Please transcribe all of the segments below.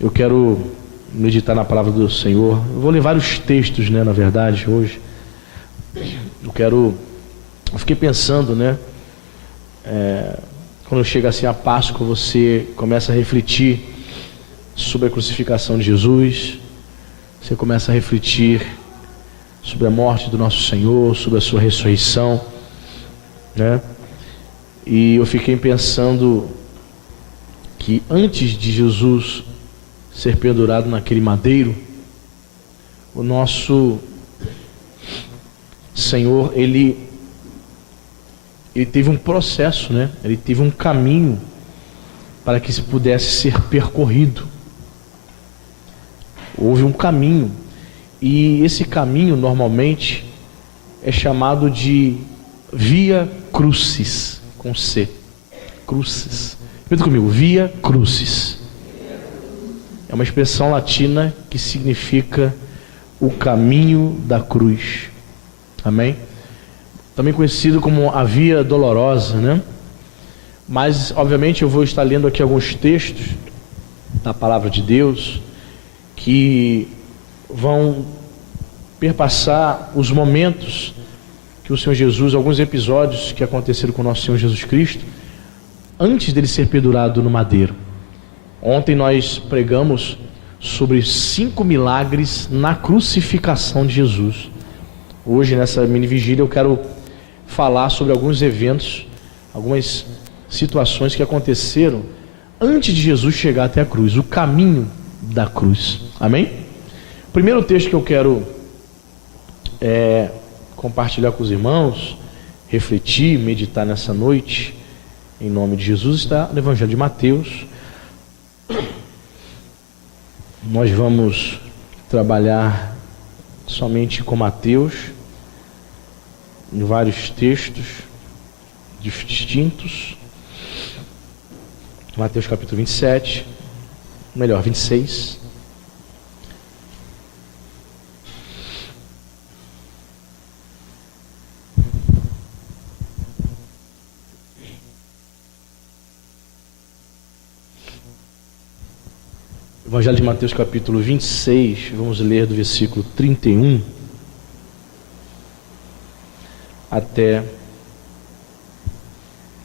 Eu quero meditar na palavra do Senhor. Eu vou ler vários textos, na verdade, hoje. Eu fiquei pensando, quando chega assim a Páscoa, você começa a refletir sobre a crucificação de Jesus, você começa a refletir sobre a morte do nosso Senhor, sobre a sua ressurreição, E eu fiquei pensando que antes de Jesus ser pendurado naquele madeiro, o nosso Senhor, ele teve um processo, Ele teve um caminho para que se pudesse ser percorrido. Houve um caminho, e esse caminho normalmente é chamado de Via Crucis, com C. Crucis. Repita comigo, Via Crucis. É uma expressão latina que significa o caminho da cruz. Amém? Também conhecido como a Via Dolorosa, Mas, obviamente, eu vou estar lendo aqui alguns textos da Palavra de Deus que vão perpassar os momentos que o Senhor Jesus, alguns episódios que aconteceram com o nosso Senhor Jesus Cristo, antes dele ser pendurado no madeiro. Ontem nós pregamos sobre 5 milagres na crucificação de Jesus. Hoje, nessa mini vigília, eu quero falar sobre alguns eventos, algumas situações que aconteceram antes de Jesus chegar até a cruz, o caminho da cruz. Amém? O primeiro texto que eu quero compartilhar com os irmãos, refletir, meditar nessa noite, em nome de Jesus, está no Evangelho de Mateus. Nós vamos trabalhar somente com Mateus, em vários textos distintos. Mateus capítulo 26. Evangelho de Mateus capítulo 26, vamos ler do versículo 31 até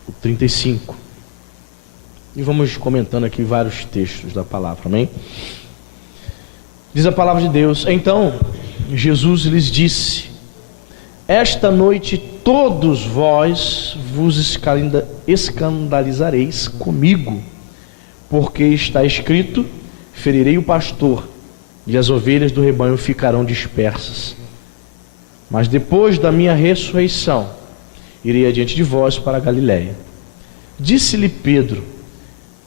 o 35. E vamos comentando aqui vários textos da palavra, amém? Diz a palavra de Deus: Então Jesus lhes disse: Esta noite todos vós vos escandalizareis comigo, porque está escrito: Ferirei o pastor, e as ovelhas do rebanho ficarão dispersas. Mas depois da minha ressurreição, irei adiante de vós para a Galiléia. Disse-lhe Pedro: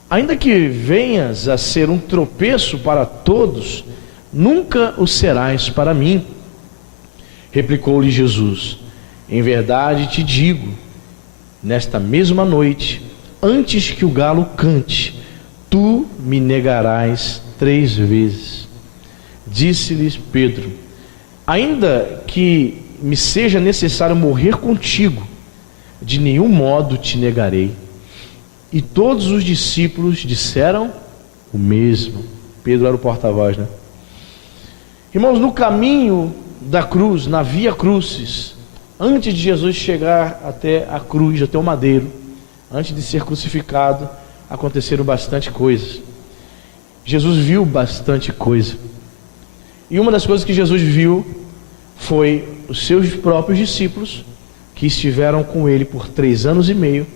Ainda que venhas a ser um tropeço para todos, nunca o serás para mim. Replicou-lhe Jesus: Em verdade te digo, nesta mesma noite, antes que o galo cante, tu me negarás 3 vezes. Disse-lhes Pedro: Ainda que me seja necessário morrer contigo, de nenhum modo te negarei. E todos os discípulos disseram o mesmo. Pedro era o porta-voz, Irmãos, no caminho da cruz, na Via Crucis, antes de Jesus chegar até a cruz, até o madeiro, antes de ser crucificado, aconteceram bastante coisas. Jesus viu bastante coisa. E uma das coisas que Jesus viu foi os seus próprios discípulos, que estiveram com ele por 3 anos e meio,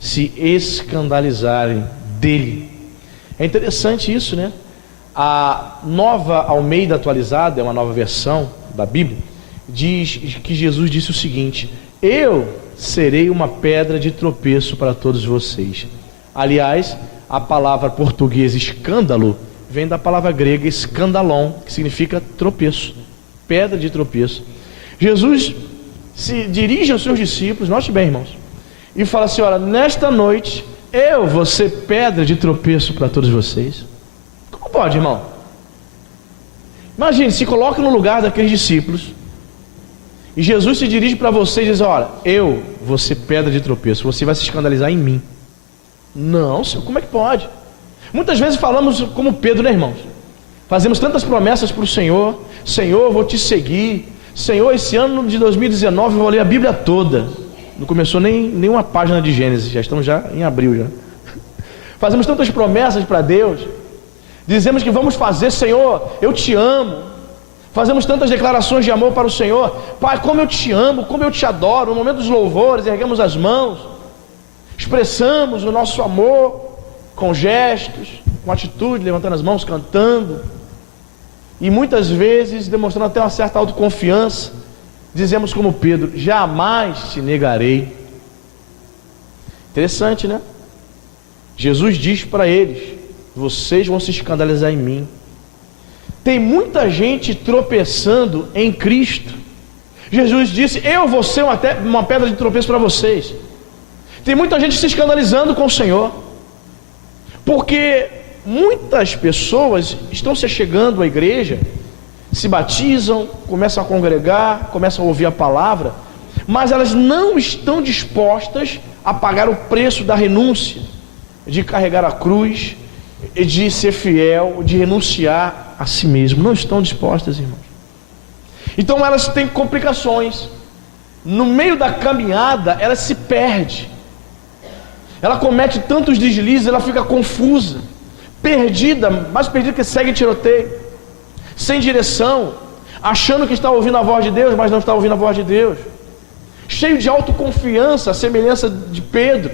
se escandalizarem dele. É interessante isso, A Nova Almeida Atualizada, é uma nova versão da Bíblia, diz que Jesus disse o seguinte: Eu serei uma pedra de tropeço para todos vocês. Aliás, a palavra portuguesa escândalo vem da palavra grega escandalon, que significa tropeço, pedra de tropeço. Jesus se dirige aos seus discípulos, note bem, irmãos, e fala assim: olha, nesta noite eu vou ser pedra de tropeço para todos vocês. Como pode, irmão? Imagine, se coloca no lugar daqueles discípulos, e Jesus se dirige para vocês e diz: olha, eu vou ser pedra de tropeço, você vai se escandalizar em mim. Não, Senhor, como é que pode? Muitas vezes falamos como Pedro, né, irmãos? Fazemos tantas promessas para o Senhor. Senhor, eu vou te seguir. Senhor, esse ano de 2019 eu vou ler a Bíblia toda. Não começou nem uma página de Gênesis, já estamos já em abril já. Fazemos tantas promessas para Deus. Dizemos que vamos fazer, Senhor, eu te amo. Fazemos tantas declarações de amor para o Senhor. Pai, como eu te amo, como eu te adoro. No momento dos louvores, erguemos as mãos, expressamos o nosso amor com gestos, com atitude, levantando as mãos, cantando. E muitas vezes, demonstrando até uma certa autoconfiança, dizemos como Pedro: jamais te negarei. Interessante, né? Jesus diz para eles: vocês vão se escandalizar em mim. Tem muita gente tropeçando em Cristo. Jesus disse: eu vou ser uma pedra de tropeço para vocês. Tem muita gente se escandalizando com o Senhor, porque muitas pessoas estão se chegando à igreja, se batizam, começam a congregar, começam a ouvir a palavra, mas elas não estão dispostas a pagar o preço da renúncia, de carregar a cruz, de ser fiel, de renunciar a si mesmo. Não estão dispostas, irmãos. Então elas têm complicações. No meio da caminhada, ela se perde. Ela comete tantos deslizes, ela fica confusa, perdida, mais perdida que segue tiroteio, sem direção, achando que está ouvindo a voz de Deus, mas não está ouvindo a voz de Deus. Cheio de autoconfiança, a semelhança de Pedro: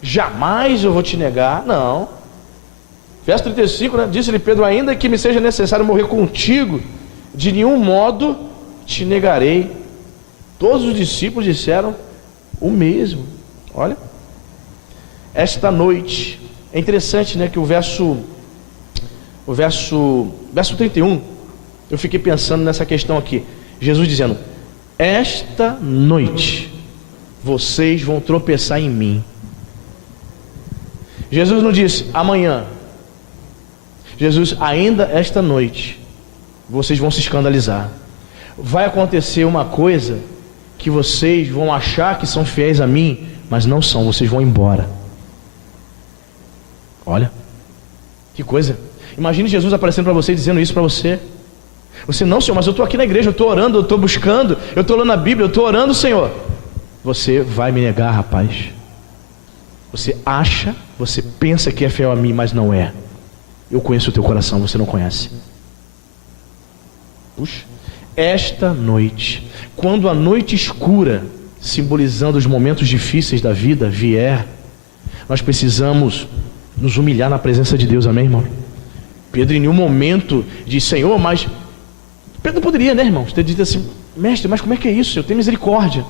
jamais eu vou te negar. Não. Verso 35, né? Disse-lhe Pedro: ainda que me seja necessário morrer contigo, de nenhum modo te negarei. Todos os discípulos disseram o mesmo. Olha, esta noite, é interessante, né, que o verso 31, eu fiquei pensando nessa questão aqui. Jesus dizendo: esta noite vocês vão tropeçar em mim. Jesus não disse amanhã. Jesus: ainda esta noite vocês vão se escandalizar. Vai acontecer uma coisa que vocês vão achar que são fiéis a mim, mas não são. Vocês vão embora. Olha, que coisa. Imagine Jesus aparecendo para você, dizendo isso para você. Você: não, Senhor, mas eu estou aqui na igreja, eu estou orando, eu estou buscando, eu estou lendo a Bíblia, eu estou orando, Senhor. Você vai me negar, rapaz. Você acha, você pensa que é fiel a mim, mas não é. Eu conheço o teu coração, você não conhece. Puxa. Esta noite, quando a noite escura, simbolizando os momentos difíceis da vida, vier, nós precisamos nos humilhar na presença de Deus, amém, irmão? Pedro em nenhum momento disse: Senhor, mas... Pedro poderia, né, irmãos, ter dito assim: mestre, mas como é que é isso? Eu tenho misericórdia.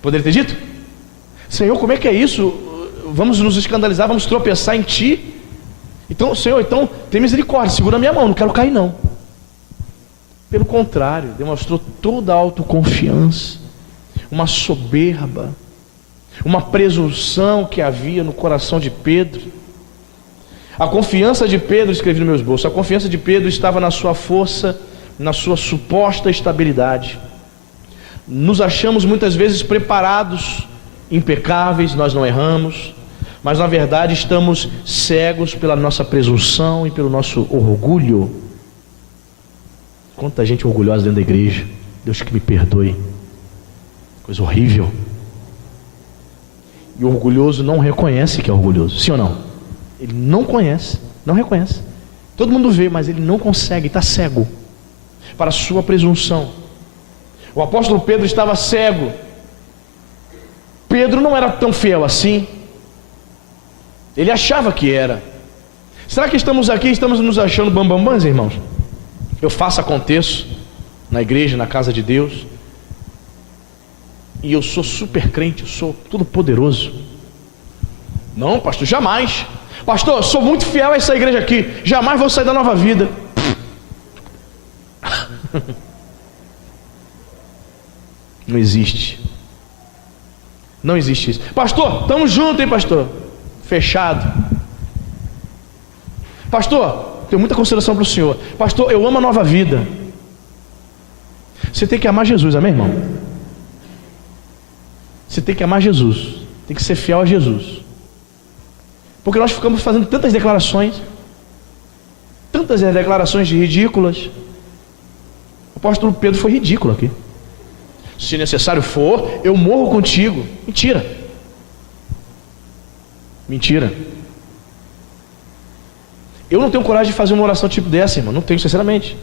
Poderia ter dito: Senhor, como é que é isso? Vamos nos escandalizar, vamos tropeçar em ti. Então, Senhor, então tem misericórdia, segura a minha mão, não quero cair não. Pelo contrário, demonstrou toda a autoconfiança, uma soberba, uma presunção que havia no coração de Pedro. A confiança de Pedro, escrevi no meus bolsos, a confiança de Pedro estava na sua força, na sua suposta estabilidade. Nos achamos muitas vezes preparados, impecáveis, nós não erramos, mas na verdade estamos cegos pela nossa presunção e pelo nosso orgulho. Quanta gente orgulhosa dentro da igreja. Deus que me perdoe. Coisa horrível. E o orgulhoso não reconhece que é orgulhoso. Sim ou não? Ele não conhece, não reconhece. Todo mundo vê, mas ele não consegue, está cego para a sua presunção. O apóstolo Pedro estava cego. Pedro não era tão fiel assim. Ele achava que era. Será que estamos aqui, estamos nos achando bambambãs, irmãos? Eu faço, aconteço na igreja, na casa de Deus, e eu sou super crente, eu sou todo poderoso. Não, pastor, jamais. Pastor, eu sou muito fiel a essa igreja aqui, jamais vou sair da Nova Vida. Não existe. Não existe isso. Pastor, estamos juntos, hein, pastor? Fechado. Pastor, tenho muita consideração para o senhor. Pastor, eu amo a Nova Vida. Você tem que amar Jesus, amém, irmão? Você tem que amar Jesus. Tem que ser fiel a Jesus. Porque nós ficamos fazendo tantas declarações ridículas. O apóstolo Pedro foi ridículo aqui. Se necessário for, eu morro contigo. Mentira. Eu não tenho coragem de fazer uma oração tipo dessa, irmão. Não tenho, sinceramente.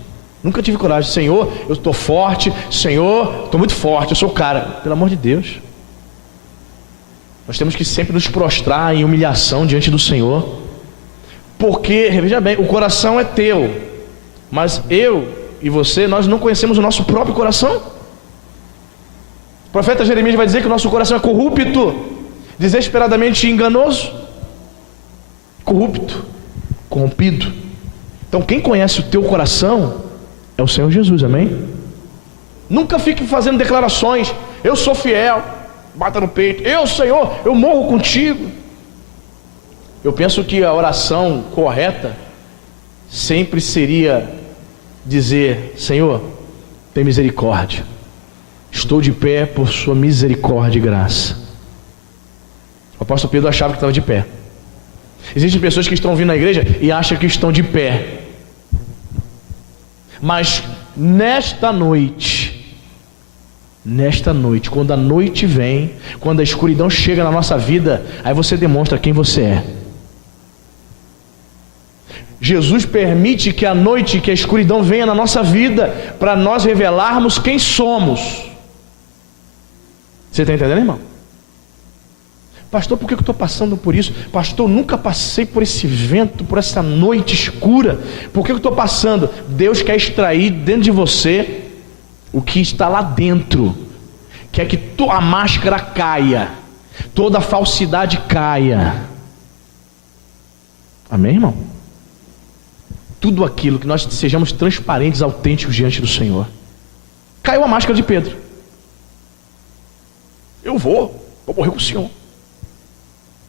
Nunca tive coragem. Senhor, eu estou forte. Senhor, estou muito forte. Eu sou o cara. Pelo amor de Deus. Nós temos que sempre nos prostrar em humilhação diante do Senhor. Porque, veja bem, o coração é teu. Mas eu e você, nós não conhecemos o nosso próprio coração. O profeta Jeremias vai dizer que o nosso coração é corrupto, desesperadamente enganoso, corrompido. Então quem conhece o teu coração é o Senhor Jesus, amém? Nunca fique fazendo declarações, eu sou fiel, bata no peito, Senhor, eu morro contigo. Eu penso que a oração correta sempre seria dizer: Senhor, tem misericórdia, estou de pé por sua misericórdia e graça. O apóstolo Pedro achava que estava de pé. Existem pessoas que estão vindo na igreja e acham que estão de pé. Mas nesta noite, quando a noite vem, quando a escuridão chega na nossa vida, aí você demonstra quem você é. Jesus permite que a noite, que a escuridão venha na nossa vida, para nós revelarmos quem somos. Você está entendendo, irmão? Pastor, por que eu estou passando por isso? Pastor, eu nunca passei por esse vento, por essa noite escura. Por que eu estou passando? Deus quer extrair dentro de você o que está lá dentro. Quer que a máscara caia, toda a falsidade caia. Amém, irmão? Tudo aquilo que nós sejamos transparentes, autênticos diante do Senhor. Caiu a máscara de Pedro. Eu vou morrer com o Senhor.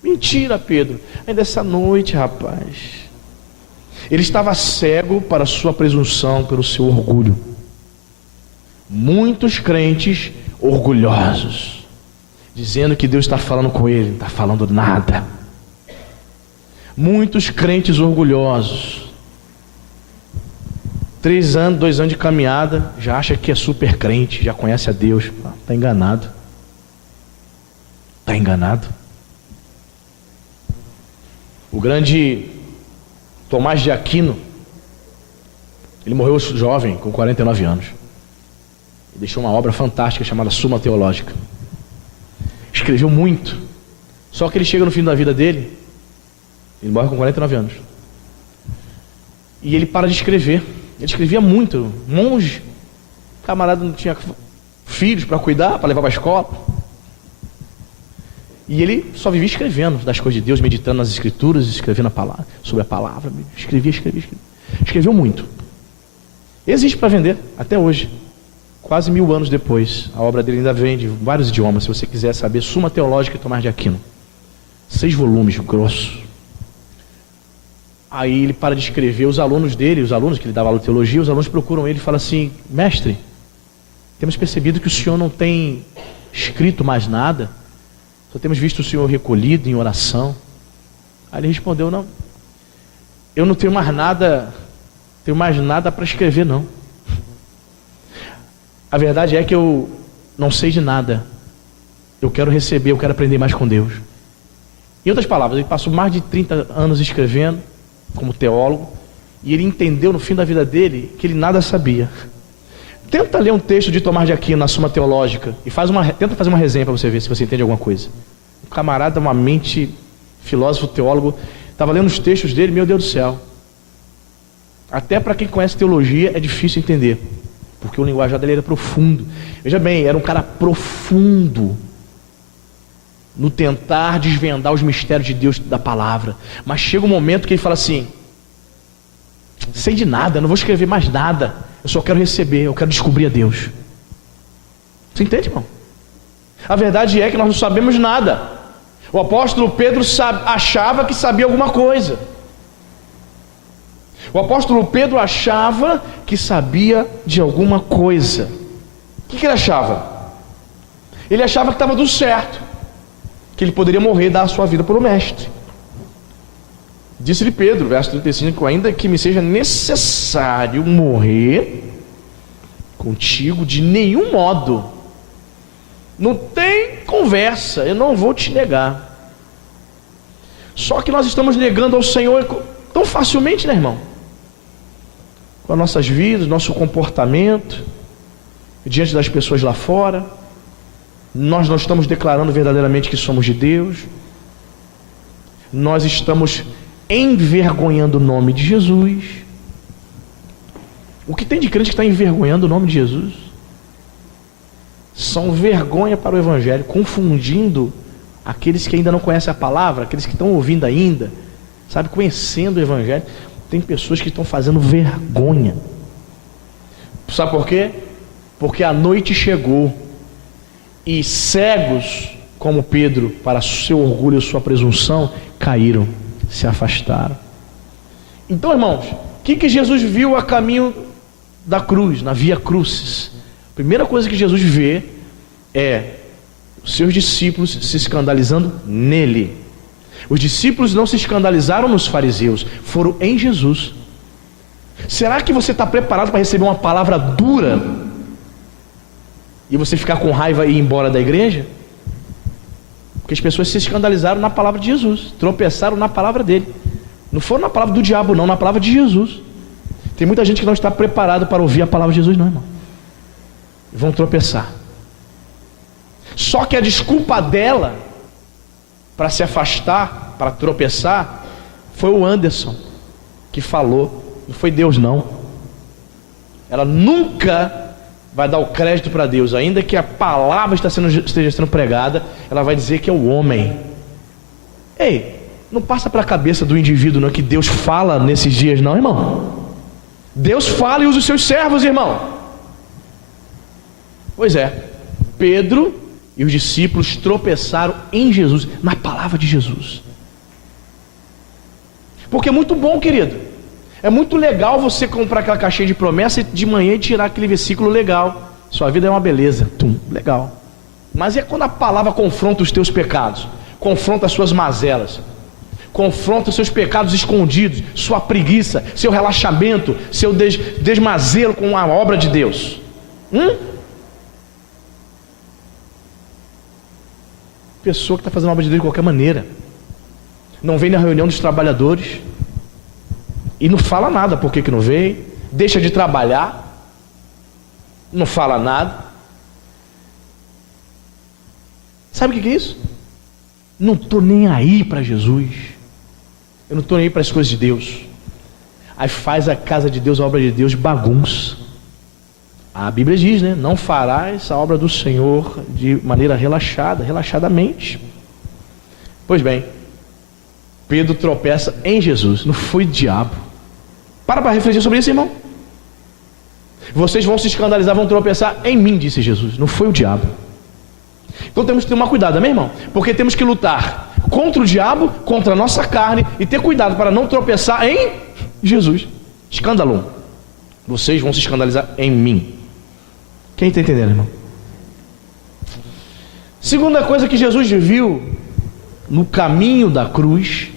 Mentira, Pedro. Ainda essa noite, rapaz, ele estava cego para a sua presunção, pelo seu orgulho. Muitos crentes orgulhosos, dizendo que Deus está falando com ele, não está falando nada. Muitos crentes orgulhosos, 2 anos de caminhada, já acha que é super crente, já conhece a Deus. Está enganado. Está enganado. O grande Tomás de Aquino, ele morreu jovem, com 49 anos. E deixou uma obra fantástica chamada Suma Teológica. Escreveu muito. Só que ele chega no fim da vida dele, ele morre com 49 anos. E ele para de escrever. Ele escrevia muito, monge, camarada não tinha filhos para cuidar, para levar para a escola. E ele só vivia escrevendo das coisas de Deus, meditando nas escrituras, escrevendo sobre a palavra. Escrevia. Escreveu muito. Existe para vender, até hoje. Quase 1000 anos depois. A obra dele ainda vende em vários idiomas, se você quiser saber. Suma Teológica de Tomás de Aquino. 6 volumes, grosso. Aí ele para de escrever, os alunos dele, os alunos que ele dava aula de teologia, os alunos procuram ele e falam assim: mestre, temos percebido que o senhor não tem escrito mais nada, só temos visto o senhor recolhido em oração. Aí ele respondeu: não, eu não tenho mais nada para escrever, não. A verdade é que eu não sei de nada, eu quero receber, eu quero aprender mais com Deus. Em outras palavras, ele passou mais de 30 anos escrevendo como teólogo, e ele entendeu no fim da vida dele que ele nada sabia. Tenta ler um texto de Tomás de Aquino na Suma Teológica e tenta fazer uma resenha para você ver se você entende alguma coisa. Um camarada, uma mente, filósofo, teólogo, estava lendo os textos dele, meu Deus do céu. Até para quem conhece teologia é difícil entender, porque o linguajar dele era profundo. Veja bem, era um cara profundo no tentar desvendar os mistérios de Deus da palavra. Mas chega um momento que ele fala assim: sei de nada, não vou escrever mais nada, eu só quero receber, eu quero descobrir a Deus. Você entende, irmão? A verdade é que nós não sabemos nada. O apóstolo Pedro achava que sabia alguma coisa. O apóstolo Pedro achava que sabia de alguma coisa. O que ele achava? Ele achava que estava tudo certo, que ele poderia morrer e dar a sua vida para o mestre. Disse-lhe Pedro, verso 35, ainda que me seja necessário morrer contigo, de nenhum modo. Não tem conversa, eu não vou te negar. Só que nós estamos negando ao Senhor tão facilmente, né, irmão? Com as nossas vidas, nosso comportamento, diante das pessoas lá fora. Nós não estamos declarando verdadeiramente que somos de Deus. Nós estamos envergonhando o nome de Jesus. O que tem de crente que está envergonhando o nome de Jesus? São vergonha para o Evangelho, confundindo aqueles que ainda não conhecem a palavra, aqueles que estão ouvindo ainda, sabe, conhecendo o Evangelho. Tem pessoas que estão fazendo vergonha. Sabe por quê? Porque a noite chegou e cegos como Pedro, para seu orgulho e sua presunção, caíram, se afastaram. Então, irmãos, o que Jesus viu a caminho da cruz, na via crucis? A primeira coisa que Jesus vê é os seus discípulos se escandalizando nele. Os discípulos não se escandalizaram nos fariseus, foram em Jesus. Será que você está preparado para receber uma palavra dura e você ficar com raiva e ir embora da igreja? Porque as pessoas se escandalizaram na palavra de Jesus, tropeçaram na palavra dele. Não foram na palavra do diabo não, na palavra de Jesus. Tem muita gente que não está preparado para ouvir a palavra de Jesus não, irmão. Vão tropeçar. Só que a desculpa dela para se afastar, para tropeçar, foi o Anderson que falou. Não foi Deus não. Ela nunca vai dar o crédito para Deus, ainda que a palavra esteja sendo pregada, ela vai dizer que é o homem. Ei, não passa pela cabeça do indivíduo não que Deus fala nesses dias não, irmão. Deus fala e usa os seus servos, irmão. Pois é, Pedro e os discípulos tropeçaram em Jesus, na palavra de Jesus. Porque é muito bom, querido. É muito legal você comprar aquela caixinha de promessa e de manhã tirar aquele versículo legal. Sua vida é uma beleza. Legal. Mas é quando a palavra confronta os teus pecados, confronta as suas mazelas, confronta os seus pecados escondidos, sua preguiça, seu relaxamento, seu desmazelo com a obra de Deus. Pessoa que está fazendo a obra de Deus de qualquer maneira, não vem na reunião dos trabalhadores e não fala nada. Por que não veio? Deixa de trabalhar, não fala nada. Sabe o que é isso? Não estou nem aí para Jesus, eu não estou nem aí para as coisas de Deus. Aí faz a casa de Deus, a obra de Deus, bagunça. A Bíblia diz, né? Não farás a obra do Senhor de maneira relaxada, relaxadamente. Pois bem, Pedro tropeça em Jesus, não foi o diabo. Para refletir sobre isso, irmão. Vocês vão se escandalizar, vão tropeçar em mim, disse Jesus, não foi o diabo. Então temos que tomar cuidado, amém, irmão? Porque temos que lutar contra o diabo, contra a nossa carne, e ter cuidado para não tropeçar em Jesus. Escândalo. Vocês vão se escandalizar em mim. Quem está entendendo, irmão? Segunda coisa que Jesus viu no caminho da cruz,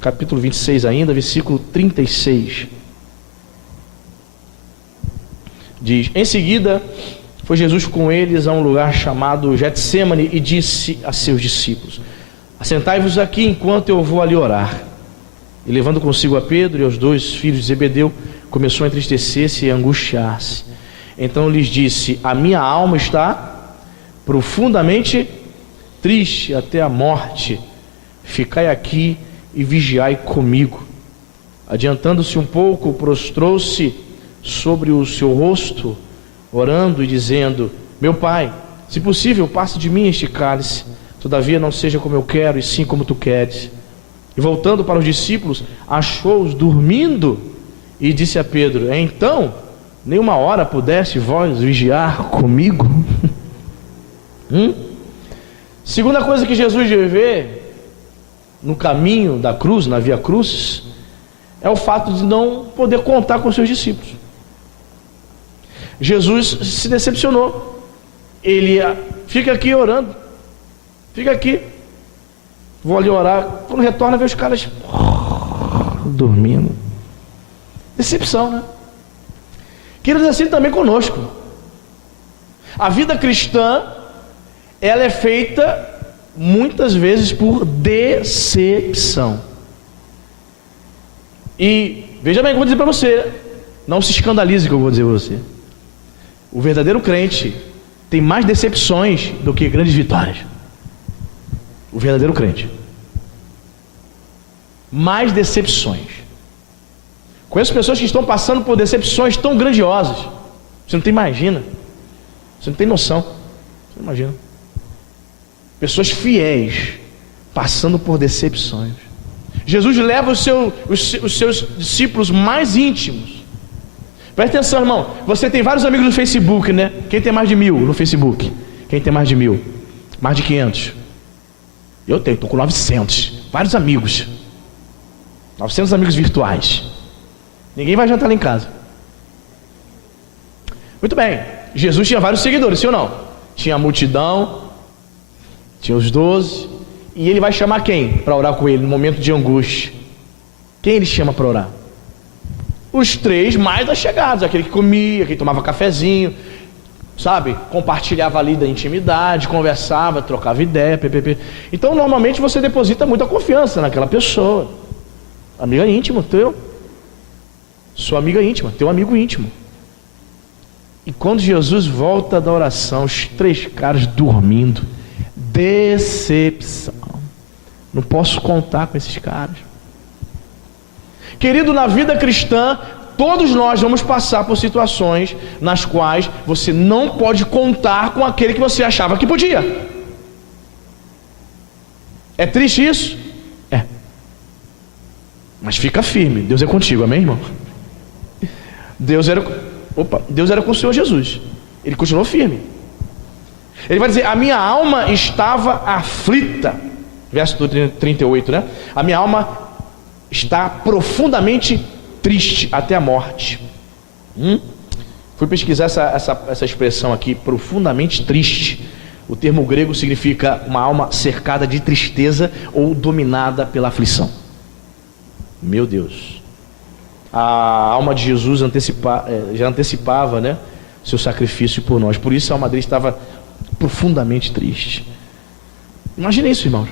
capítulo 26 ainda, versículo 36. Diz: em seguida, foi Jesus com eles a um lugar chamado Getsêmani e disse a seus discípulos: assentai-vos aqui enquanto eu vou ali orar. E levando consigo a Pedro e os 2 filhos de Zebedeu, começou a entristecer-se e a angustiar-se. Então lhes disse: a minha alma está profundamente triste até a morte. Ficai aqui e vigiai comigo. Adiantando-se um pouco, prostrou-se sobre o seu rosto, orando e dizendo: meu Pai, se possível, passe de mim este cálice, todavia não seja como eu quero, e sim como tu queres. E voltando para os discípulos, achou-os dormindo e disse a Pedro: então, nem uma hora pudesse vós vigiar comigo? Segunda coisa que Jesus vê no caminho da cruz, na via cruz, é o fato de não poder contar com seus discípulos. Jesus se decepcionou. Ele fica aqui orando, fica aqui. Vou ali orar, quando retorna, vê os caras dormindo. Decepção, né? Queridos, assim também conosco. A vida cristã, ela é feita muitas vezes por decepção. E veja bem o que eu vou dizer para você, não se escandalize com o que eu vou dizer para você. O verdadeiro crente tem mais decepções do que grandes vitórias. O verdadeiro crente. Mais decepções. Conheço pessoas que estão passando por decepções tão grandiosas. Você não tem imagina. Você não tem noção. Você não imagina. Pessoas fiéis passando por decepções. Jesus leva os seus discípulos mais íntimos. Presta atenção, irmão. Você tem vários amigos no Facebook, né? Quem tem mais de 1000 no Facebook? Quem tem mais de 1000? Mais de 500? Eu tenho, estou com 900. Vários amigos. 900 amigos virtuais. Ninguém vai jantar lá em casa. Muito bem. Jesus tinha vários seguidores, sim ou não? Tinha a multidão, tinha os 12. E ele vai chamar quem para orar com ele no momento de angústia? Quem ele chama para orar? Os 3 mais achegados, aquele que comia, aquele que tomava cafezinho, sabe? Compartilhava ali da intimidade, conversava, trocava ideia, ppp. Então normalmente você deposita muita confiança naquela pessoa. Amiga íntima teu. Sua amiga íntima, teu amigo íntimo. E quando Jesus volta da oração, os 3 caras dormindo. Decepção. Não posso contar com esses caras. Querido, na vida cristã, todos nós vamos passar por situações nas quais você não pode contar com aquele que você achava que podia. É triste isso? É. Mas fica firme, Deus é contigo, amém, irmão? Deus era com o Senhor Jesus. Ele continuou firme. Ele vai dizer, a minha alma estava aflita. Verso 38, né? A minha alma está profundamente triste até a morte. Fui pesquisar essa expressão aqui, profundamente triste. O termo grego significa uma alma cercada de tristeza ou dominada pela aflição. Meu Deus. A alma de Jesus já antecipava, né, seu sacrifício por nós. Por isso a alma dele estava profundamente triste. Imagina isso, irmãos.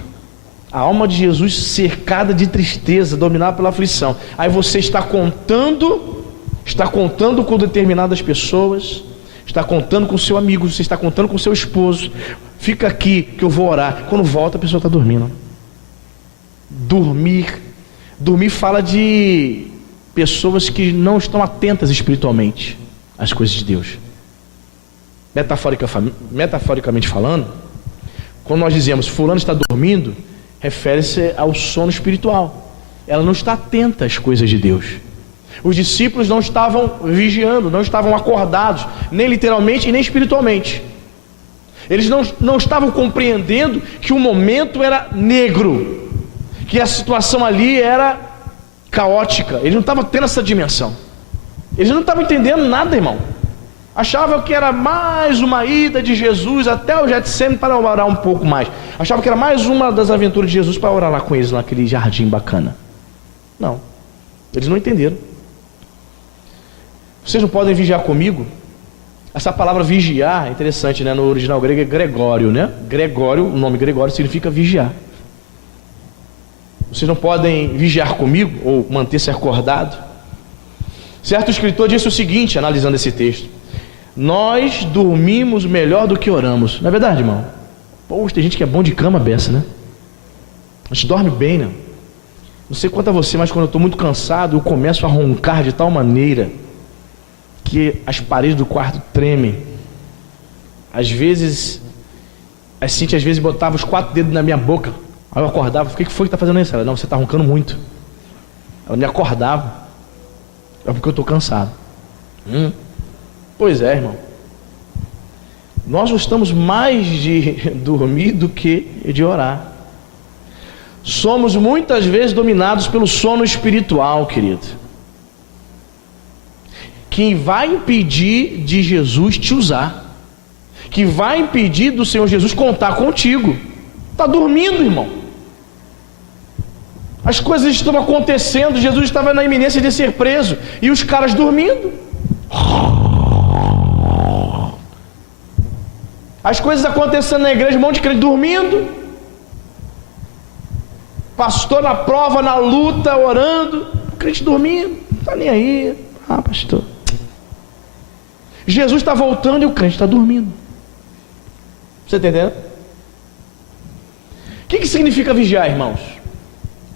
A alma de Jesus cercada de tristeza, dominada pela aflição. Aí você está contando com determinadas pessoas, está contando com seu amigo, você está contando com seu esposo. Fica aqui que eu vou orar. Quando volta a pessoa está dormindo. Dormir fala de pessoas que não estão atentas espiritualmente às coisas de Deus. Metaforicamente falando, quando nós dizemos fulano está dormindo, refere-se ao sono espiritual. Ela não está atenta às coisas de Deus. Os discípulos não estavam vigiando, não estavam acordados, nem literalmente e nem espiritualmente. Eles não estavam compreendendo que o momento era negro, que a situação ali era caótica. Eles não estavam tendo essa dimensão. Eles não estavam entendendo nada, irmão. Achavam que era mais uma ida de Jesus até o Getsemane para orar um pouco mais. Achavam que era mais uma das aventuras de Jesus para orar lá com eles, naquele jardim bacana. Não, eles não entenderam. Vocês não podem vigiar comigo? Essa palavra vigiar é interessante, né? No original grego é Gregório, né? Gregório, o nome Gregório significa vigiar. Vocês não podem vigiar comigo ou manter-se acordado? Certo escritor disse o seguinte, analisando esse texto: nós dormimos melhor do que oramos. Não é verdade, irmão? Poxa, tem gente que é bom de cama beça, né? A gente dorme bem, né? Não sei quanto a você, mas quando eu estou muito cansado, eu começo a roncar de tal maneira que as paredes do quarto tremem. Às vezes, a Cintia botava os 4 dedos na minha boca. Aí eu acordava, o que foi que está fazendo isso? Ela, não, você está roncando muito. Ela me acordava. É porque eu estou cansado. Pois é, irmão. Nós gostamos mais de dormir do que de orar. Somos muitas vezes dominados pelo sono espiritual, querido, que vai impedir de Jesus te usar, que vai impedir do Senhor Jesus contar contigo. Está dormindo, irmão. As coisas estão acontecendo, Jesus estava na iminência de ser preso, e os caras dormindo. As coisas acontecendo na igreja, um monte de crente dormindo. Pastor na prova, na luta, orando, o crente dormindo, não está nem aí. Ah, pastor. Jesus está voltando e o crente está dormindo. Você está entendendo? O que significa vigiar, irmãos?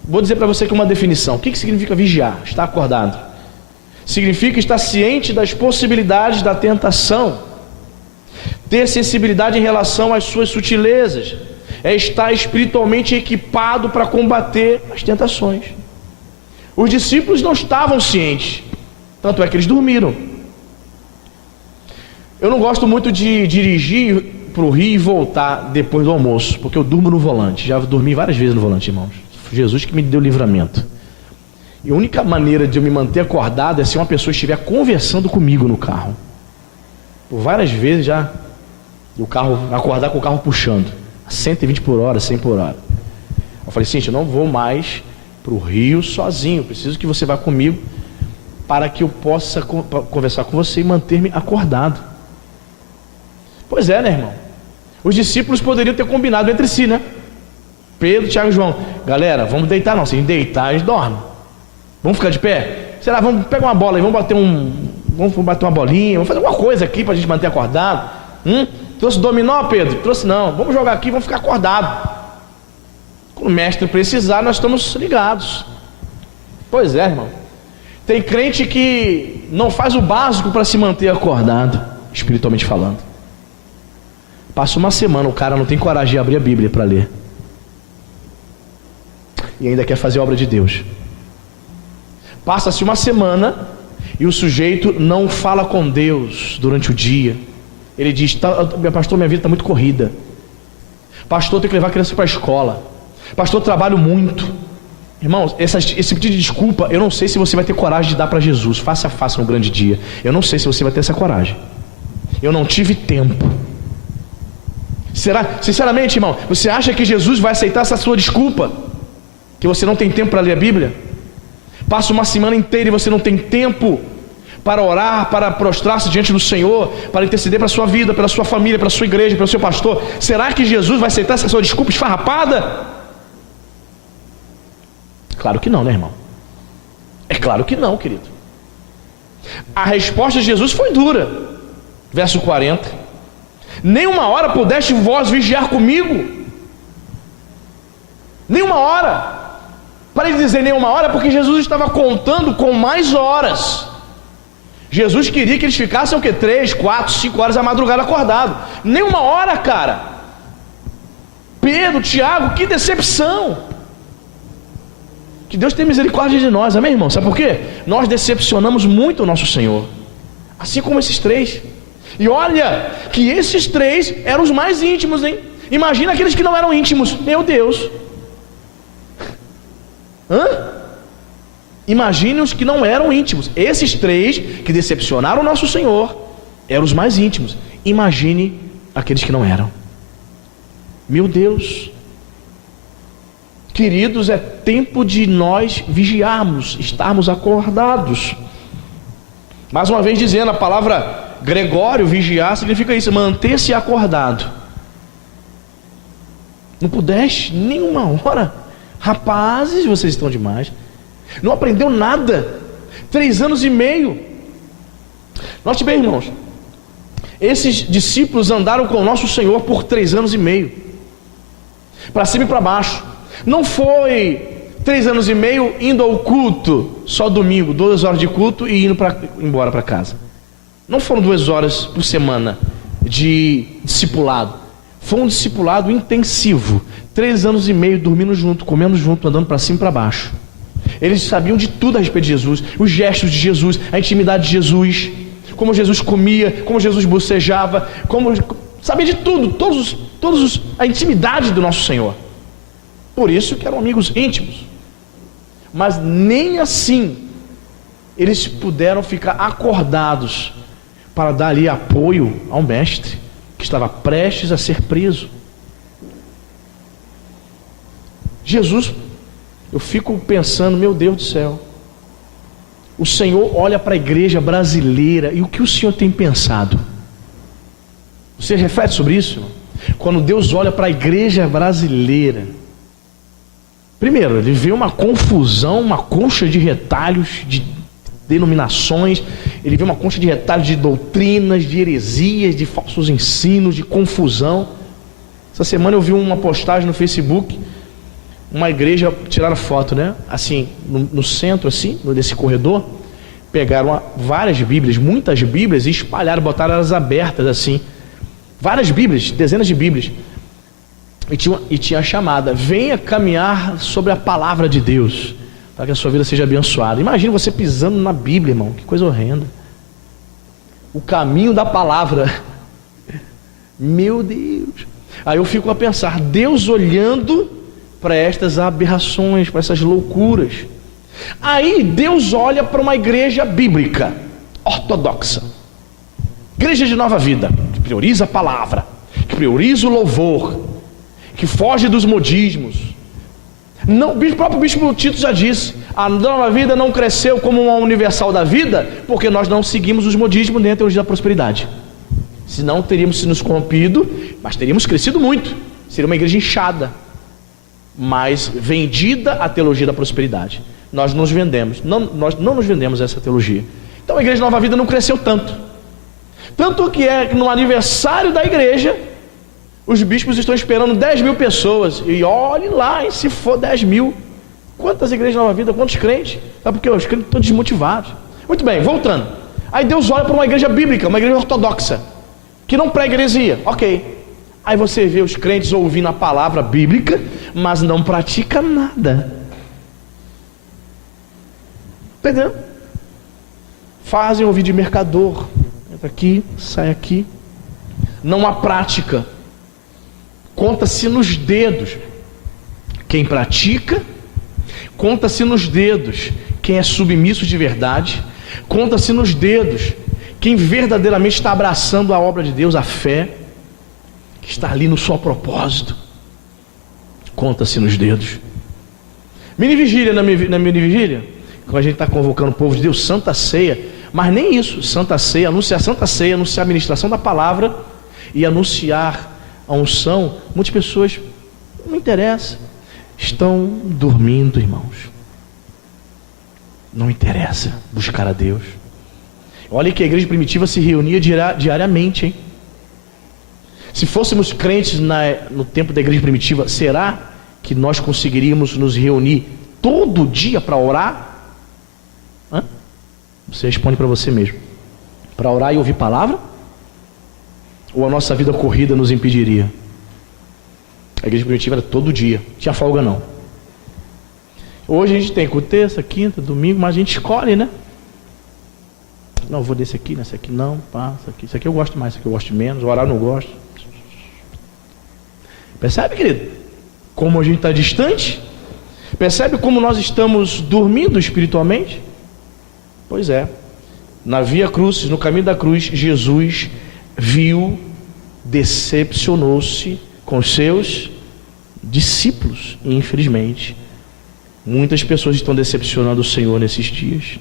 Vou dizer para você aqui uma definição. O que significa vigiar? Estar acordado. Significa estar ciente das possibilidades da tentação, ter sensibilidade em relação às suas sutilezas, é estar espiritualmente equipado para combater as tentações. Os discípulos não estavam cientes, tanto é que eles dormiram. Eu não gosto muito de dirigir para o Rio e voltar depois do almoço, porque eu durmo no volante. Já dormi várias vezes no volante, irmãos. Jesus que me deu livramento. E a única maneira de eu me manter acordado é se uma pessoa estiver conversando comigo no carro. Por várias vezes já o carro, acordar com o carro puxando 120 por hora, 100 por hora. Eu falei, gente, eu não vou mais para o Rio sozinho, preciso que você vá comigo para que eu possa conversar com você e manter-me acordado. Pois é, né, irmão? Os discípulos poderiam ter combinado entre si, né? Pedro, Tiago e João, galera, vamos deitar não, se a gente deitar, a gente dorme. Vamos ficar de pé? Sei lá, vamos pegar uma bola aí, vamos bater uma bolinha, vamos fazer alguma coisa aqui para a gente manter acordado. Trouxe dominó, Pedro? Trouxe não, vamos jogar aqui, vamos ficar acordados. Quando o mestre precisar, nós estamos ligados. Pois é, irmão. Tem crente que não faz o básico para se manter acordado, espiritualmente falando. Passa uma semana, o cara não tem coragem de abrir a Bíblia para ler. E ainda quer fazer a obra de Deus. Passa-se uma semana e o sujeito não fala com Deus durante o dia. Ele diz, pastor, minha vida está muito corrida. Pastor, tenho que levar a criança para a escola. Pastor, trabalho muito. Irmãos, esse pedido de desculpa, eu não sei se você vai ter coragem de dar para Jesus, face a face no grande dia. Eu não sei se você vai ter essa coragem. Eu não tive tempo. Será, sinceramente, irmão, você acha que Jesus vai aceitar essa sua desculpa? Que você não tem tempo para ler a Bíblia? Passa uma semana inteira e você não tem tempo para orar, para prostrar-se diante do Senhor, para interceder para a sua vida, pela sua família, pela sua igreja, pelo seu pastor. Será que Jesus vai aceitar essa sua desculpa esfarrapada? Claro que não, né, irmão? É claro que não, querido. A resposta de Jesus foi dura. Verso 40. Nem uma hora pudeste vós vigiar comigo? Nem uma hora. Para ele dizer nem uma hora, porque Jesus estava contando com mais horas. Jesus queria que eles ficassem o quê? 3, 4, 5 horas a madrugada acordado. Nem uma hora, cara. Pedro, Tiago, que decepção. Que Deus tenha misericórdia de nós, amém, irmão? Sabe por quê? Nós decepcionamos muito o nosso Senhor, assim como esses três. E olha, que esses três eram os mais íntimos, hein? Imagina aqueles que não eram íntimos. Meu Deus. Imagine os que não eram íntimos. Esses três que decepcionaram o nosso Senhor eram os mais íntimos. Imagine aqueles que não eram. Meu Deus. Queridos, é tempo de nós vigiarmos, estarmos acordados. Mais uma vez dizendo, a palavra Gregório, vigiar, significa isso, manter-se acordado. Não pudeste nenhuma hora? Rapazes, vocês estão demais. Não aprendeu nada. 3 anos e meio. Note bem, irmãos, esses discípulos andaram com o nosso Senhor por 3 anos e meio, para cima e para baixo. Não foi 3 anos e meio indo ao culto, só domingo, 2 horas de culto e indo embora para casa. Não foram 2 horas por semana de discipulado. Foi um discipulado intensivo. 3 anos e meio dormindo junto, comendo junto, andando para cima e para baixo. Eles sabiam de tudo a respeito de Jesus, os gestos de Jesus, a intimidade de Jesus, como Jesus comia, como Jesus bocejava, sabia de tudo, a intimidade do nosso Senhor. Por isso que eram amigos íntimos. Mas nem assim eles puderam ficar acordados para dar ali apoio ao mestre que estava prestes a ser preso. Jesus Eu fico pensando, meu Deus do céu, o Senhor olha para a igreja brasileira e o que o Senhor tem pensado? Você reflete sobre isso? Quando Deus olha para a igreja brasileira, primeiro, ele vê uma confusão, uma concha de retalhos, de denominações, ele vê uma concha de retalhos de doutrinas, de heresias, de falsos ensinos, de confusão. Essa semana eu vi uma postagem no Facebook, uma igreja, tiraram foto, né? Assim, no centro, assim, nesse corredor, pegaram várias Bíblias, muitas Bíblias, e espalharam, botaram elas abertas, assim. Várias Bíblias, dezenas de Bíblias. E tinha a chamada: venha caminhar sobre a palavra de Deus, para que a sua vida seja abençoada. Imagina você pisando na Bíblia, irmão, que coisa horrenda. O caminho da palavra. Meu Deus. Aí eu fico a pensar, Deus olhando para estas aberrações, para essas loucuras. Aí Deus olha para uma igreja bíblica, ortodoxa, igreja de nova vida, que prioriza a palavra, que prioriza o louvor, que foge dos modismos. Não, o próprio bispo Tito já disse: a nova vida não cresceu como uma universal da vida, porque nós não seguimos os modismos dentro da teologia da prosperidade. Senão teríamos se nos corrompido, mas teríamos crescido muito. Seria uma igreja inchada, mas vendida a teologia da prosperidade. Nós nos vendemos, nós não nos vendemos a essa teologia. Então a igreja de Nova Vida não cresceu tanto. Tanto que é que no aniversário da igreja, os bispos estão esperando 10 mil pessoas. E olhe lá, hein, se for 10 mil, quantas igrejas de Nova Vida, quantos crentes? Sabe porque os crentes estão desmotivados. Muito bem, voltando. Aí Deus olha para uma igreja bíblica, uma igreja ortodoxa, que não prega heresia, ok. Aí você vê os crentes ouvindo a palavra bíblica, mas não pratica nada. Entendeu? Fazem ouvir de mercador, entra aqui, sai aqui. Não há prática. Conta-se nos dedos quem pratica, conta-se nos dedos quem é submisso de verdade, conta-se nos dedos quem verdadeiramente está abraçando a obra de Deus, a fé, que está ali no seu propósito. Conta-se nos dedos. Mini vigília, na mini vigília, quando a gente está convocando o povo de Deus, Santa Ceia, mas nem isso, Santa Ceia, anunciar a ministração da palavra e anunciar a unção. Muitas pessoas, não interessa, estão dormindo, irmãos. Não interessa buscar a Deus. Olha que a igreja primitiva se reunia diariamente, hein? Se fôssemos crentes no tempo da igreja primitiva, será que nós conseguiríamos nos reunir todo dia para orar? Hã? Você responde para você mesmo. Para orar e ouvir palavra? Ou a nossa vida corrida nos impediria? A igreja primitiva era todo dia, não tinha folga não. Hoje a gente tem terça, quinta, domingo, mas a gente escolhe, né? Não, vou desse aqui, nesse aqui não, passa aqui. Isso aqui eu gosto mais, isso aqui eu gosto menos, o horário eu não gosto. Percebe, querido? Como a gente está distante? Percebe como nós estamos dormindo espiritualmente? Pois é. Na via crucis, no caminho da cruz, Jesus viu, decepcionou-se com os seus discípulos. E infelizmente, muitas pessoas estão decepcionando o Senhor nesses dias.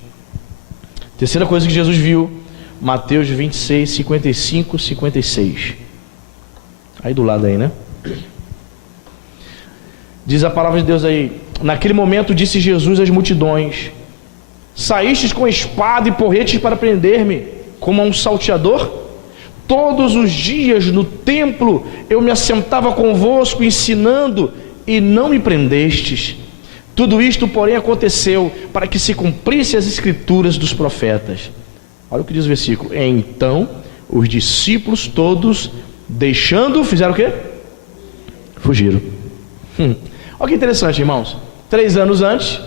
Terceira coisa que Jesus viu, Mateus 26, 55, 56. Aí do lado aí, né? Diz a palavra de Deus aí: naquele momento disse Jesus às multidões: saístes com espada e porretes para prender-me, como a um salteador? Todos os dias no templo eu me assentava convosco ensinando, e não me prendestes. Tudo isto, porém, aconteceu para que se cumprisse as escrituras dos profetas. Olha o que diz o versículo: então os discípulos todos, deixando, fizeram o quê? Fugiram. Olha que interessante, irmãos. 3 anos antes,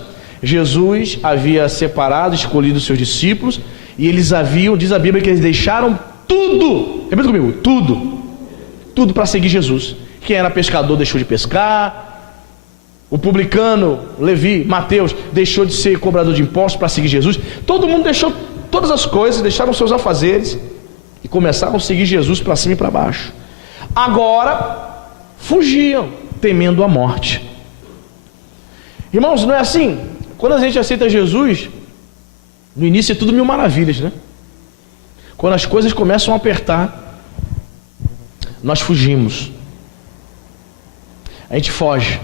Jesus havia separado, escolhido os seus discípulos, e eles haviam, diz a Bíblia, que eles deixaram tudo, repita comigo, tudo para seguir Jesus. Quem era pescador deixou de pescar, o publicano, Levi, Mateus, deixou de ser cobrador de impostos para seguir Jesus. Todo mundo deixou todas as coisas, deixaram seus afazeres e começaram a seguir Jesus para cima e para baixo. Agora fugiam, temendo a morte. Irmãos, não é assim? Quando a gente aceita Jesus, no início é tudo mil maravilhas, né? Quando as coisas começam a apertar, nós fugimos. A gente foge.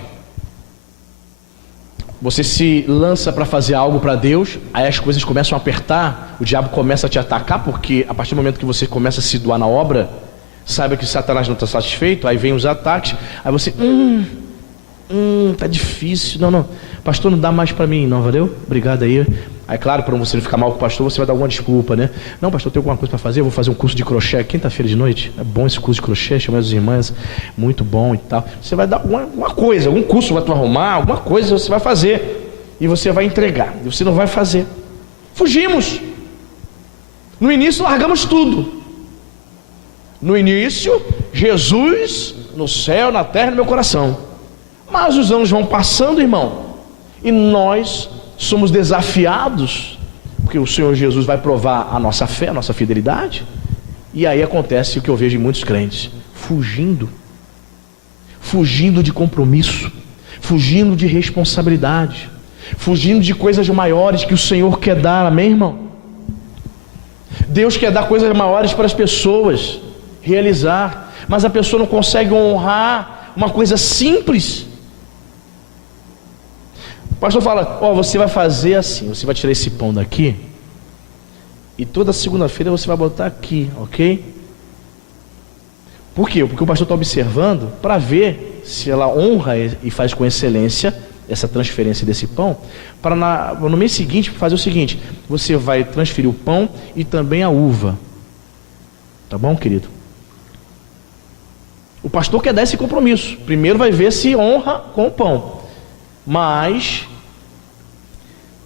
Você se lança para fazer algo para Deus, aí as coisas começam a apertar, o diabo começa a te atacar, porque a partir do momento que você começa a se doar na obra, saiba que Satanás não está satisfeito, aí vem os ataques, aí você, tá difícil, não, pastor, não dá mais para mim, não, valeu? Obrigado aí. Aí, claro, para você não ficar mal com o pastor, você vai dar alguma desculpa, né? Não, pastor, tem alguma coisa para fazer? Eu vou fazer um curso de crochê quinta-feira de noite. É bom esse curso de crochê, chama as irmãs, muito bom e tal. Você vai dar alguma coisa, algum curso vai tu arrumar, alguma coisa você vai fazer. E você vai entregar, e você não vai fazer. Fugimos. No início, largamos tudo. No início, Jesus no céu, na terra, no meu coração. Mas os anos vão passando, irmão, e nós somos desafiados, porque o Senhor Jesus vai provar a nossa fé, a nossa fidelidade, e aí acontece o que eu vejo em muitos crentes, fugindo de compromisso, fugindo de responsabilidade, fugindo de coisas maiores que o Senhor quer dar, amém, irmão? Deus quer dar coisas maiores para as pessoas realizar, mas a pessoa não consegue honrar uma coisa simples. O pastor fala, você vai fazer assim, você vai tirar esse pão daqui, e toda segunda-feira você vai botar aqui, ok? Por quê? Porque o pastor está observando, para ver se ela honra e faz com excelência essa transferência desse pão, para no mês seguinte fazer o seguinte, você vai transferir o pão e também a uva, tá bom, querido? O pastor quer dar esse compromisso, primeiro vai ver se honra com o pão, mas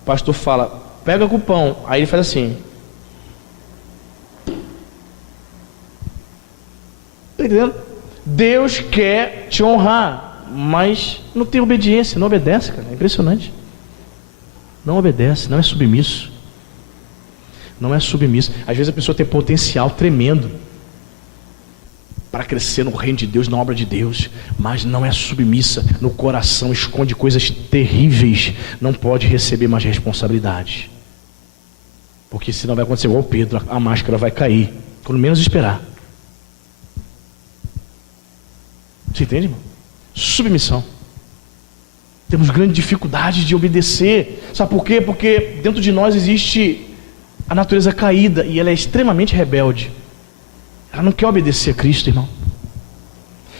o pastor fala, pega com o pão, aí ele faz assim, tá entendendo? Deus quer te honrar, mas não tem obediência, não obedece, cara, é impressionante, não obedece, não é submisso, às vezes a pessoa tem potencial tremendo para crescer no reino de Deus, na obra de Deus, mas não é submissa, no coração esconde coisas terríveis, não pode receber mais responsabilidade, porque senão vai acontecer igual Pedro, a máscara vai cair, quando menos esperar. Você entende, irmão? Submissão. Temos grande dificuldade de obedecer, sabe por quê? Porque dentro de nós existe a natureza caída, e ela é extremamente rebelde. Ela não quer obedecer a Cristo, irmão.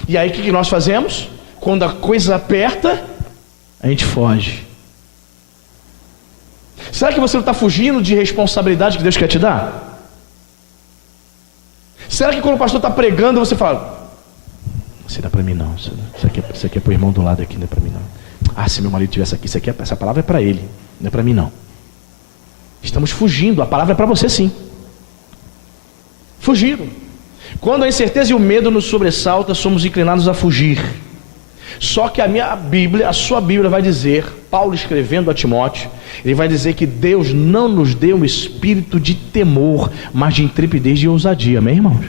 E aí o que nós fazemos? Quando a coisa aperta, a gente foge. Será que você não está fugindo de responsabilidade que Deus quer te dar? Será que quando o pastor está pregando, você fala, isso não é para mim não, isso aqui é para o irmão do lado aqui, não é para mim não. Se meu marido estivesse aqui, essa palavra é para ele, não é para mim não. Estamos fugindo, a palavra é para você sim. Fugiram. Quando a incerteza e o medo nos sobressalta, somos inclinados a fugir. Só que a minha Bíblia, a sua Bíblia vai dizer, Paulo escrevendo a Timóteo, ele vai dizer que Deus não nos deu um espírito de temor, mas de intrepidez e ousadia, amém, irmãos?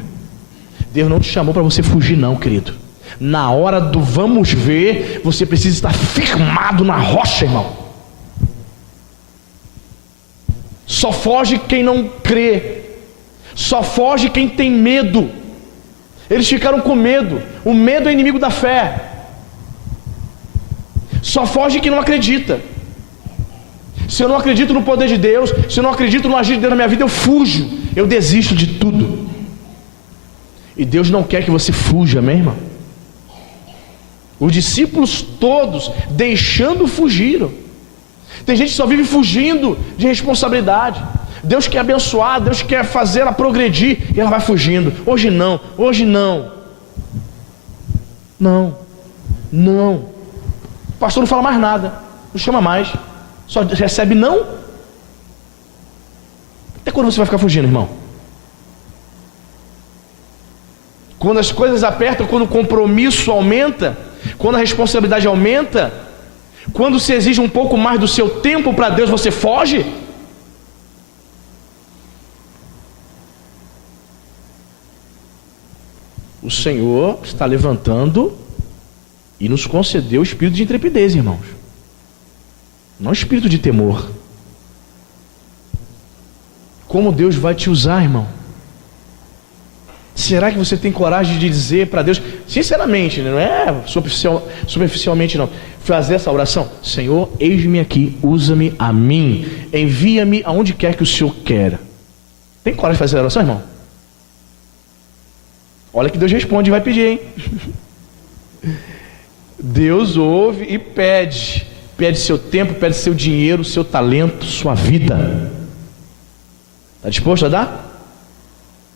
Deus não te chamou para você fugir não, querido. Na hora do vamos ver, você precisa estar firmado na rocha, irmão. Só foge quem não crê. Só foge quem tem medo. Eles ficaram com medo. O medo é inimigo da fé. Só foge quem não acredita. Se eu não acredito no poder de Deus, se eu não acredito no agir de Deus na minha vida, eu fujo, eu desisto de tudo. E Deus não quer que você fuja, amém, irmão? Os discípulos todos deixando fugiram. Tem gente que só vive fugindo de responsabilidade. Deus quer abençoar, Deus quer fazer ela progredir, e ela vai fugindo. Hoje não. Não. O pastor não fala mais nada, não chama mais, só recebe não. Até quando você vai ficar fugindo, irmão? Quando as coisas apertam, quando o compromisso aumenta, quando a responsabilidade aumenta, quando se exige um pouco mais do seu tempo para Deus, você foge? O Senhor está levantando e nos concedeu o espírito de intrepidez, irmãos. não espírito de temor. Como Deus vai te usar, irmão? Será que você tem coragem de dizer para Deus, sinceramente, não é superficialmente não, fazer essa oração? Senhor, eis-me aqui, usa-me a mim, envia-me aonde quer que o Senhor queira. Tem coragem de fazer essa oração, irmão? Olha que Deus responde e vai pedir, hein? Deus ouve e pede. Pede seu tempo, pede seu dinheiro, seu talento, sua vida. Está disposto a dar?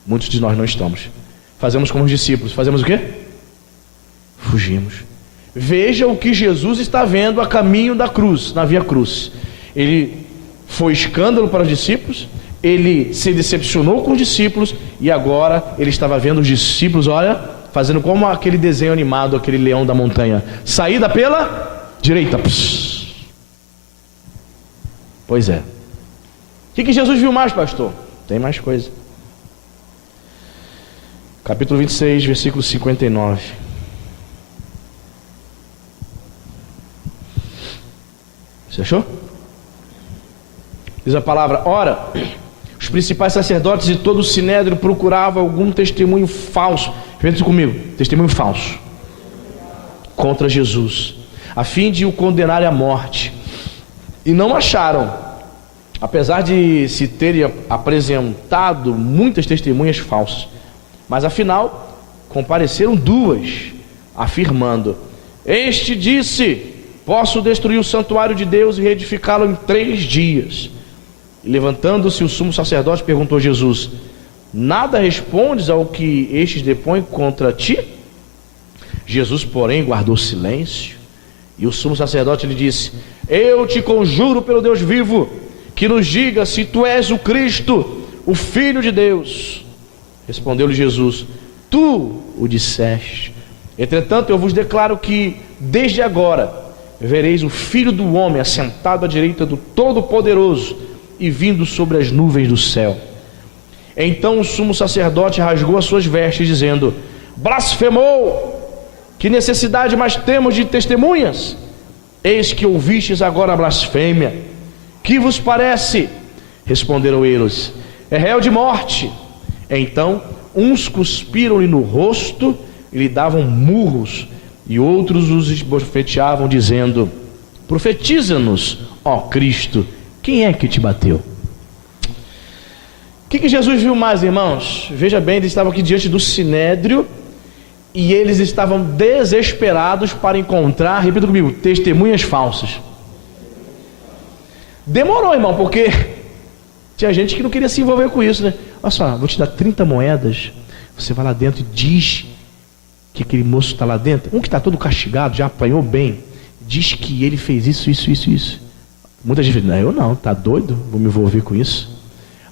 Muitos de nós não estamos. Fazemos como os discípulos. Fazemos o quê? Fugimos. Veja o que Jesus está vendo a caminho da cruz, na via cruz. Ele foi escândalo para os discípulos, ele se decepcionou com os discípulos, e agora ele estava vendo os discípulos, olha, fazendo como aquele desenho animado, aquele leão da montanha, saída pela direita. Pois é. O que Jesus viu mais, pastor? Tem mais coisa. Capítulo 26, versículo 59. Você achou? Diz a palavra: ora, os principais sacerdotes e todo o sinédrio procuravam algum testemunho falso. Repita comigo: testemunho falso contra Jesus, a fim de o condenarem à morte. E não acharam, apesar de se terem apresentado muitas testemunhas falsas. Mas afinal, compareceram duas, afirmando: este disse, posso destruir o santuário de Deus e reedificá-lo em 3 dias. E levantando-se o sumo sacerdote, perguntou a Jesus: nada respondes ao que estes depõem contra ti? Jesus, porém, guardou silêncio. E o sumo sacerdote lhe disse: eu te conjuro pelo Deus vivo, que nos diga se tu és o Cristo, o Filho de Deus. Respondeu-lhe Jesus: tu o disseste. Entretanto, eu vos declaro que desde agora vereis o Filho do Homem assentado à direita do Todo-Poderoso e vindo sobre as nuvens do céu. Então o sumo sacerdote rasgou as suas vestes, dizendo: blasfemou! Que necessidade mais temos de testemunhas? Eis que ouvistes agora a blasfêmia. Que vos parece? Responderam eles: é réu de morte. Então uns cuspiram-lhe no rosto e lhe davam murros, e outros os esbofeteavam, dizendo: profetiza-nos, ó Cristo, quem é que te bateu? O que Jesus viu mais, irmãos? Veja bem, eles estavam aqui diante do sinédrio e eles estavam desesperados para encontrar, repita comigo, testemunhas falsas. Demorou, irmão, porque tinha gente que não queria se envolver com isso, né? Olha só, vou te dar 30 moedas, você vai lá dentro e diz que aquele moço está lá dentro, um que está todo castigado, já apanhou bem, diz que ele fez isso. Muita gente diz: não, eu não, tá doido? Vou me envolver com isso.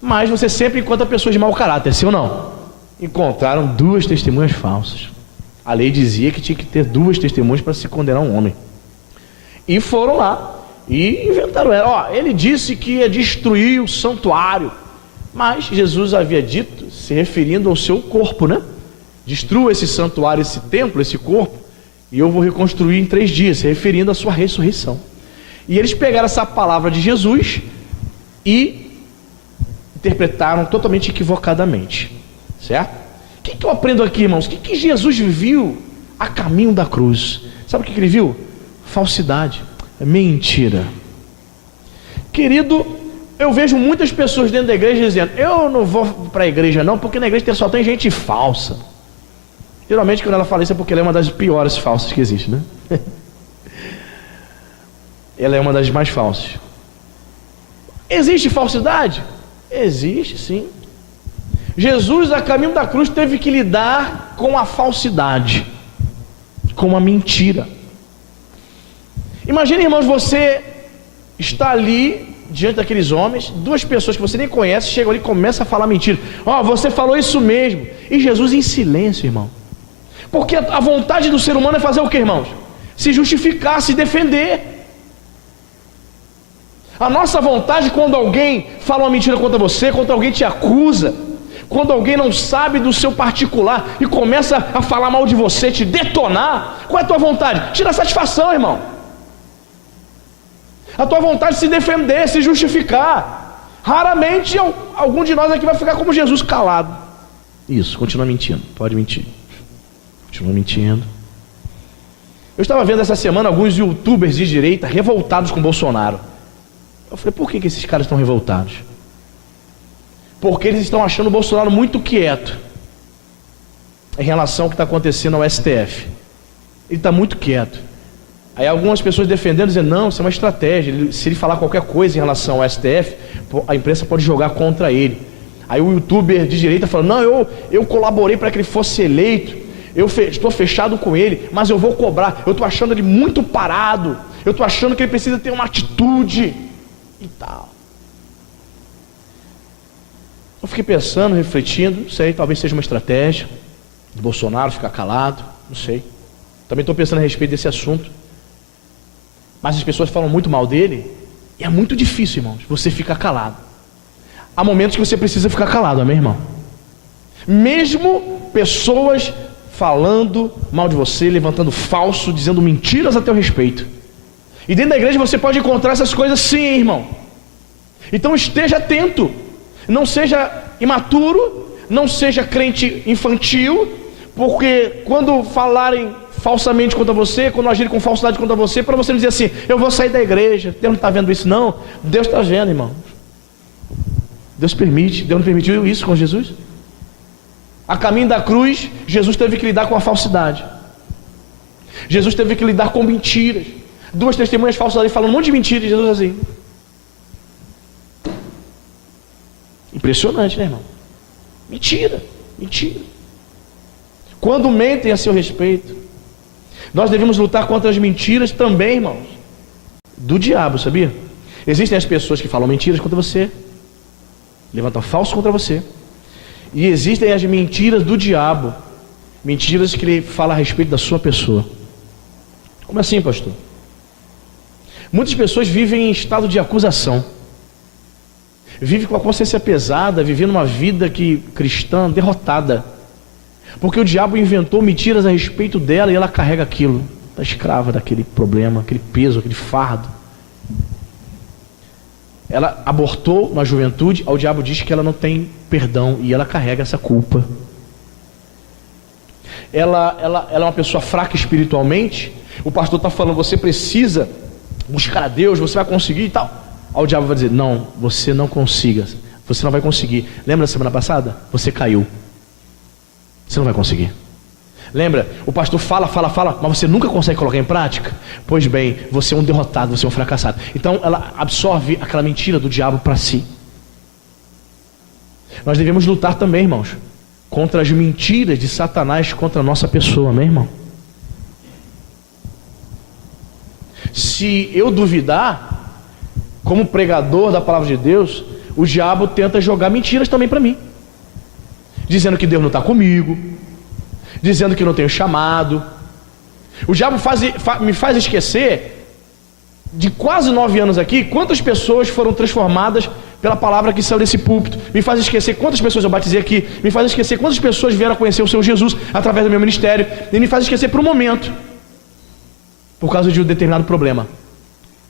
Mas você sempre encontra pessoas de mau caráter, sim ou não? Encontraram 2 testemunhas falsas. A lei dizia que tinha que ter 2 testemunhas para se condenar um homem. E foram lá e inventaram ela. Ó, ele disse que ia destruir o santuário, mas Jesus havia dito, se referindo ao seu corpo, né? Destrua esse santuário, esse templo, esse corpo, e eu vou reconstruir em 3 dias, se referindo à sua ressurreição. E eles pegaram essa palavra de Jesus e interpretaram totalmente equivocadamente, certo? O que eu aprendo aqui, irmãos? O que Jesus viu a caminho da cruz? Sabe o que ele viu? Falsidade, mentira. Querido, eu vejo muitas pessoas dentro da igreja dizendo: eu não vou para a igreja não, porque na igreja só tem gente falsa. Geralmente quando ela fala isso é porque ela é uma das piores falsas que existe, né? Ela é uma das mais falsas. Existe falsidade? Existe, sim. Jesus, a caminho da cruz, teve que lidar com a falsidade, com a mentira. Imagine, irmãos, você está ali diante daqueles homens, 2 pessoas que você nem conhece chegam ali e começam a falar mentira. Ó, você falou isso mesmo. E Jesus em silêncio, irmão. Porque a vontade do ser humano é fazer o que, irmãos? Se justificar, se defender. A nossa vontade, quando alguém fala uma mentira contra você, quando alguém te acusa, quando alguém não sabe do seu particular e começa a falar mal de você, te detonar, qual é a tua vontade? Tira satisfação, irmão. a tua vontade de se defender, se justificar. Raramente algum de nós aqui vai ficar como Jesus, calado. Isso, continua mentindo, pode mentir. Continua mentindo. Eu estava vendo essa semana alguns youtubers de direita revoltados com Bolsonaro. Eu falei, por que esses caras estão revoltados? Porque eles estão achando o Bolsonaro muito quieto em relação ao que está acontecendo ao STF. Ele está muito quieto. Aí algumas pessoas defendendo, dizendo, não, isso é uma estratégia. Se ele falar qualquer coisa em relação ao STF, a imprensa pode jogar contra ele. Aí o youtuber de direita falando, não, eu colaborei para que ele fosse eleito. Eu estou fechado com ele, mas eu vou cobrar. Eu estou achando ele muito parado. Eu estou achando que ele precisa ter uma atitude e tal. Eu fiquei pensando, refletindo, não sei, talvez seja uma estratégia do Bolsonaro ficar calado, não sei. Também estou pensando a respeito desse assunto. Mas as pessoas falam muito mal dele, e é muito difícil, irmãos, você ficar calado. Há momentos que você precisa ficar calado, amém, irmão? Mesmo pessoas falando mal de você, levantando falso, dizendo mentiras a teu respeito. E dentro da igreja você pode encontrar essas coisas sim, irmão. Então esteja atento. Não seja imaturo, não seja crente infantil, porque quando falarem falsamente contra você, quando agirem com falsidade contra você, para você não dizer assim, eu vou sair da igreja, Deus não está vendo isso não. Deus está vendo, irmão. Deus permite, Deus não permitiu isso com Jesus? A caminho da cruz, Jesus teve que lidar com a falsidade. Jesus teve que lidar com mentiras. Duas testemunhas falsas ali falando um monte de mentiras, e Jesus assim. Impressionante, né, irmão? Mentira, mentira. Quando mentem a seu respeito, nós devemos lutar contra as mentiras também, irmãos, do diabo, sabia? Existem as pessoas que falam mentiras contra você, levantam falso contra você, e existem as mentiras do diabo, mentiras que ele fala a respeito da sua pessoa. Como assim, pastor? Muitas pessoas vivem em estado de acusação, vivem com a consciência pesada, vivendo uma vida cristã derrotada, porque o diabo inventou mentiras a respeito dela e ela carrega aquilo, está escrava daquele problema, aquele peso, aquele fardo. Ela abortou na juventude, o diabo diz que ela não tem perdão e ela carrega essa culpa. Ela é uma pessoa fraca espiritualmente, o pastor está falando, você precisa buscar a Deus, você vai conseguir e tal. Aí o diabo vai dizer, não, você não consiga, você não vai conseguir. Lembra da semana passada? Você caiu. Você não vai conseguir. Lembra? O pastor fala, mas você nunca consegue colocar em prática? Pois bem, você é um derrotado, você é um fracassado. Então ela absorve aquela mentira do diabo para si. Nós devemos lutar também, irmãos, contra as mentiras de Satanás contra a nossa pessoa, amém, irmão? Se eu duvidar, como pregador da palavra de Deus, o diabo tenta jogar mentiras também para mim, dizendo que Deus não está comigo, dizendo que não tenho chamado. O diabo me faz esquecer de quase 9 anos aqui, quantas pessoas foram transformadas pela palavra que saiu desse púlpito. Me faz esquecer quantas pessoas eu batizei aqui, me faz esquecer quantas pessoas vieram a conhecer o Senhor Jesus através do meu ministério, e me faz esquecer por um momento, por causa de um determinado problema.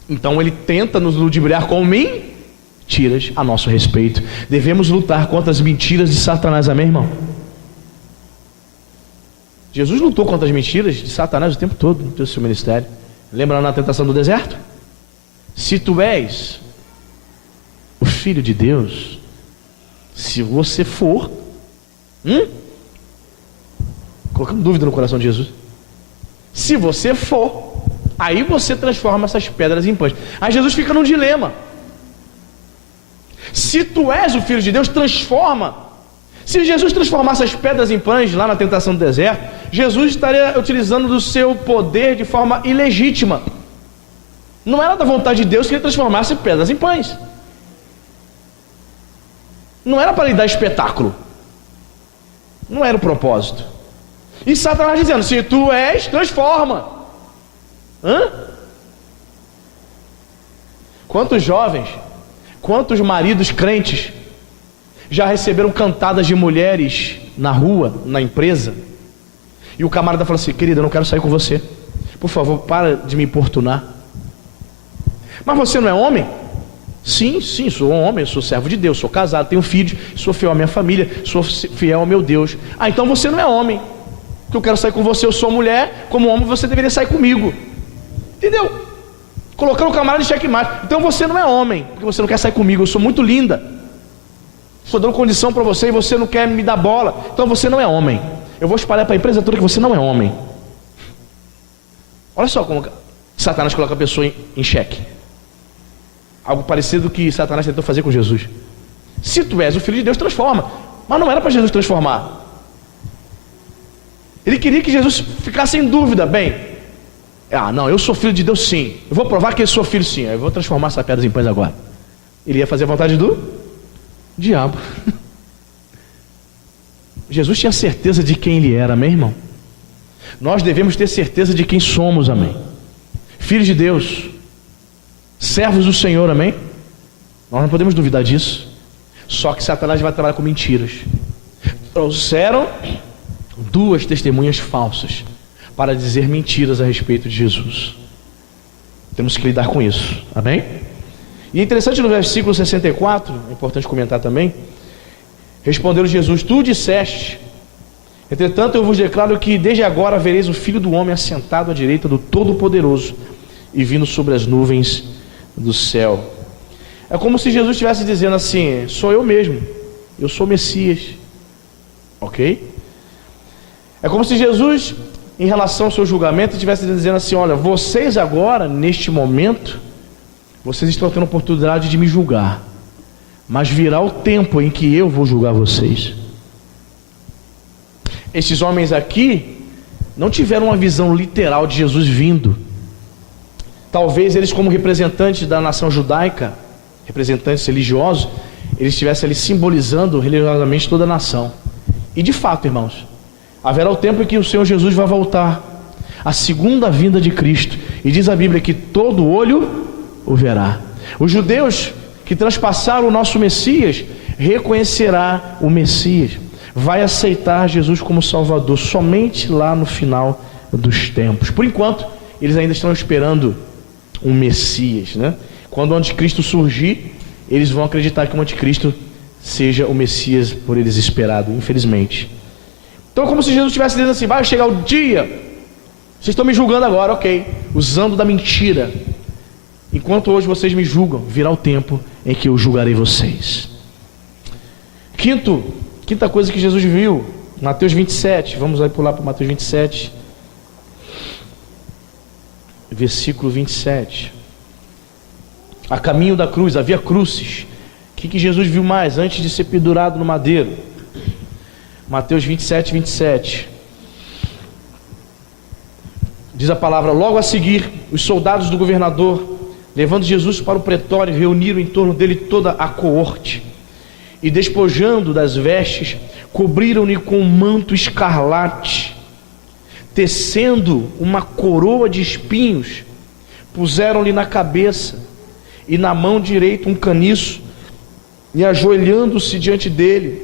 Então ele tenta nos ludibriar com mentiras a nosso respeito. Devemos lutar contra as mentiras de Satanás, amém, irmão? Jesus lutou contra as mentiras de Satanás o tempo todo no seu ministério. Lembra lá na tentação do deserto? Se tu és o Filho de Deus, se você for, colocando dúvida no coração de Jesus, se você for, aí você transforma essas pedras em pães. Aí Jesus fica num dilema. Se tu és o Filho de Deus, transforma. Se Jesus transformasse as pedras em pães lá na tentação do deserto, Jesus estaria utilizando do seu poder de forma ilegítima. Não era da vontade de Deus que ele transformasse pedras em pães. Não era para lhe dar espetáculo. Não era o propósito. E Satanás dizendo, se tu és, transforma. Quantos jovens, quantos maridos crentes já receberam cantadas de mulheres na rua, na empresa, e o camarada fala assim, querida, eu não quero sair com você, por favor, para de me importunar, Mas você não é homem? Sim, sou um homem, sou servo de Deus, sou casado, tenho filhos, sou fiel à minha família, sou fiel ao meu Deus. Ah, então você não é homem, porque eu quero sair com você, eu sou mulher, como homem você deveria sair comigo. Entendeu? Colocando o camarada em xeque-mate. Então você não é homem, porque você não quer sair comigo, eu sou muito linda, estou dando condição para você e você não quer me dar bola, então você não é homem. Eu vou espalhar para a empresa toda que você não é homem. Olha só como Satanás coloca a pessoa em xeque. Algo parecido que Satanás tentou fazer com Jesus. Se tu és o Filho de Deus, transforma. Mas não era para Jesus transformar. Ele queria que Jesus ficasse em dúvida. Bem, não, eu sou filho de Deus sim. Eu vou provar que eu sou filho sim. Eu vou transformar essas pedras em pães agora. Ele ia fazer a vontade do diabo. Jesus tinha certeza de quem ele era, amém, irmão? Nós devemos ter certeza de quem somos, amém? Filhos de Deus, servos do Senhor, amém? Nós não podemos duvidar disso. Só que Satanás vai trabalhar com mentiras. Trouxeram 2 testemunhas falsas para dizer mentiras a respeito de Jesus. Temos que lidar com isso, amém? E é interessante no versículo 64, é importante comentar também. Respondeu Jesus: tu disseste, entretanto eu vos declaro que desde agora vereis o Filho do Homem assentado à direita do Todo-Poderoso e vindo sobre as nuvens do céu. É como se Jesus estivesse dizendo assim: sou eu mesmo, eu sou o Messias, ok? É como se Jesus, em relação ao seu julgamento, estivesse dizendo assim: olha, vocês agora, neste momento, vocês estão tendo a oportunidade de me julgar, mas virá o tempo em que eu vou julgar vocês. Esses homens aqui não tiveram uma visão literal de Jesus vindo. Talvez eles, como representantes da nação judaica, representantes religiosos, eles estivessem ali simbolizando religiosamente toda a nação. E de fato, irmãos, haverá o tempo em que o Senhor Jesus vai voltar, a segunda vinda de Cristo, e diz a Bíblia que todo olho o verá. Os judeus que transpassaram o nosso Messias reconhecerá o Messias, vai aceitar Jesus como Salvador somente lá no final dos tempos. Por enquanto, eles ainda estão esperando um Messias, né? Quando o anticristo surgir, eles vão acreditar que o anticristo seja o Messias por eles esperado, infelizmente. Então é como se Jesus estivesse dizendo assim: vai chegar o dia, vocês estão me julgando agora, ok, usando da mentira. Enquanto hoje vocês me julgam, virá o tempo em que eu julgarei vocês. Quinta coisa que Jesus viu, Mateus 27, vamos aí pular para Mateus 27, versículo 27. A caminho da cruz, havia crucis. O que Jesus viu mais antes de ser pendurado no madeiro? Mateus 27, 27. Diz a palavra: logo a seguir, os soldados do governador, levando Jesus para o pretório, reuniram em torno dele toda a coorte, e despojando das vestes, cobriram-lhe com um manto escarlate, tecendo uma coroa de espinhos, puseram-lhe na cabeça, e na mão direita um caniço, e ajoelhando-se diante dele,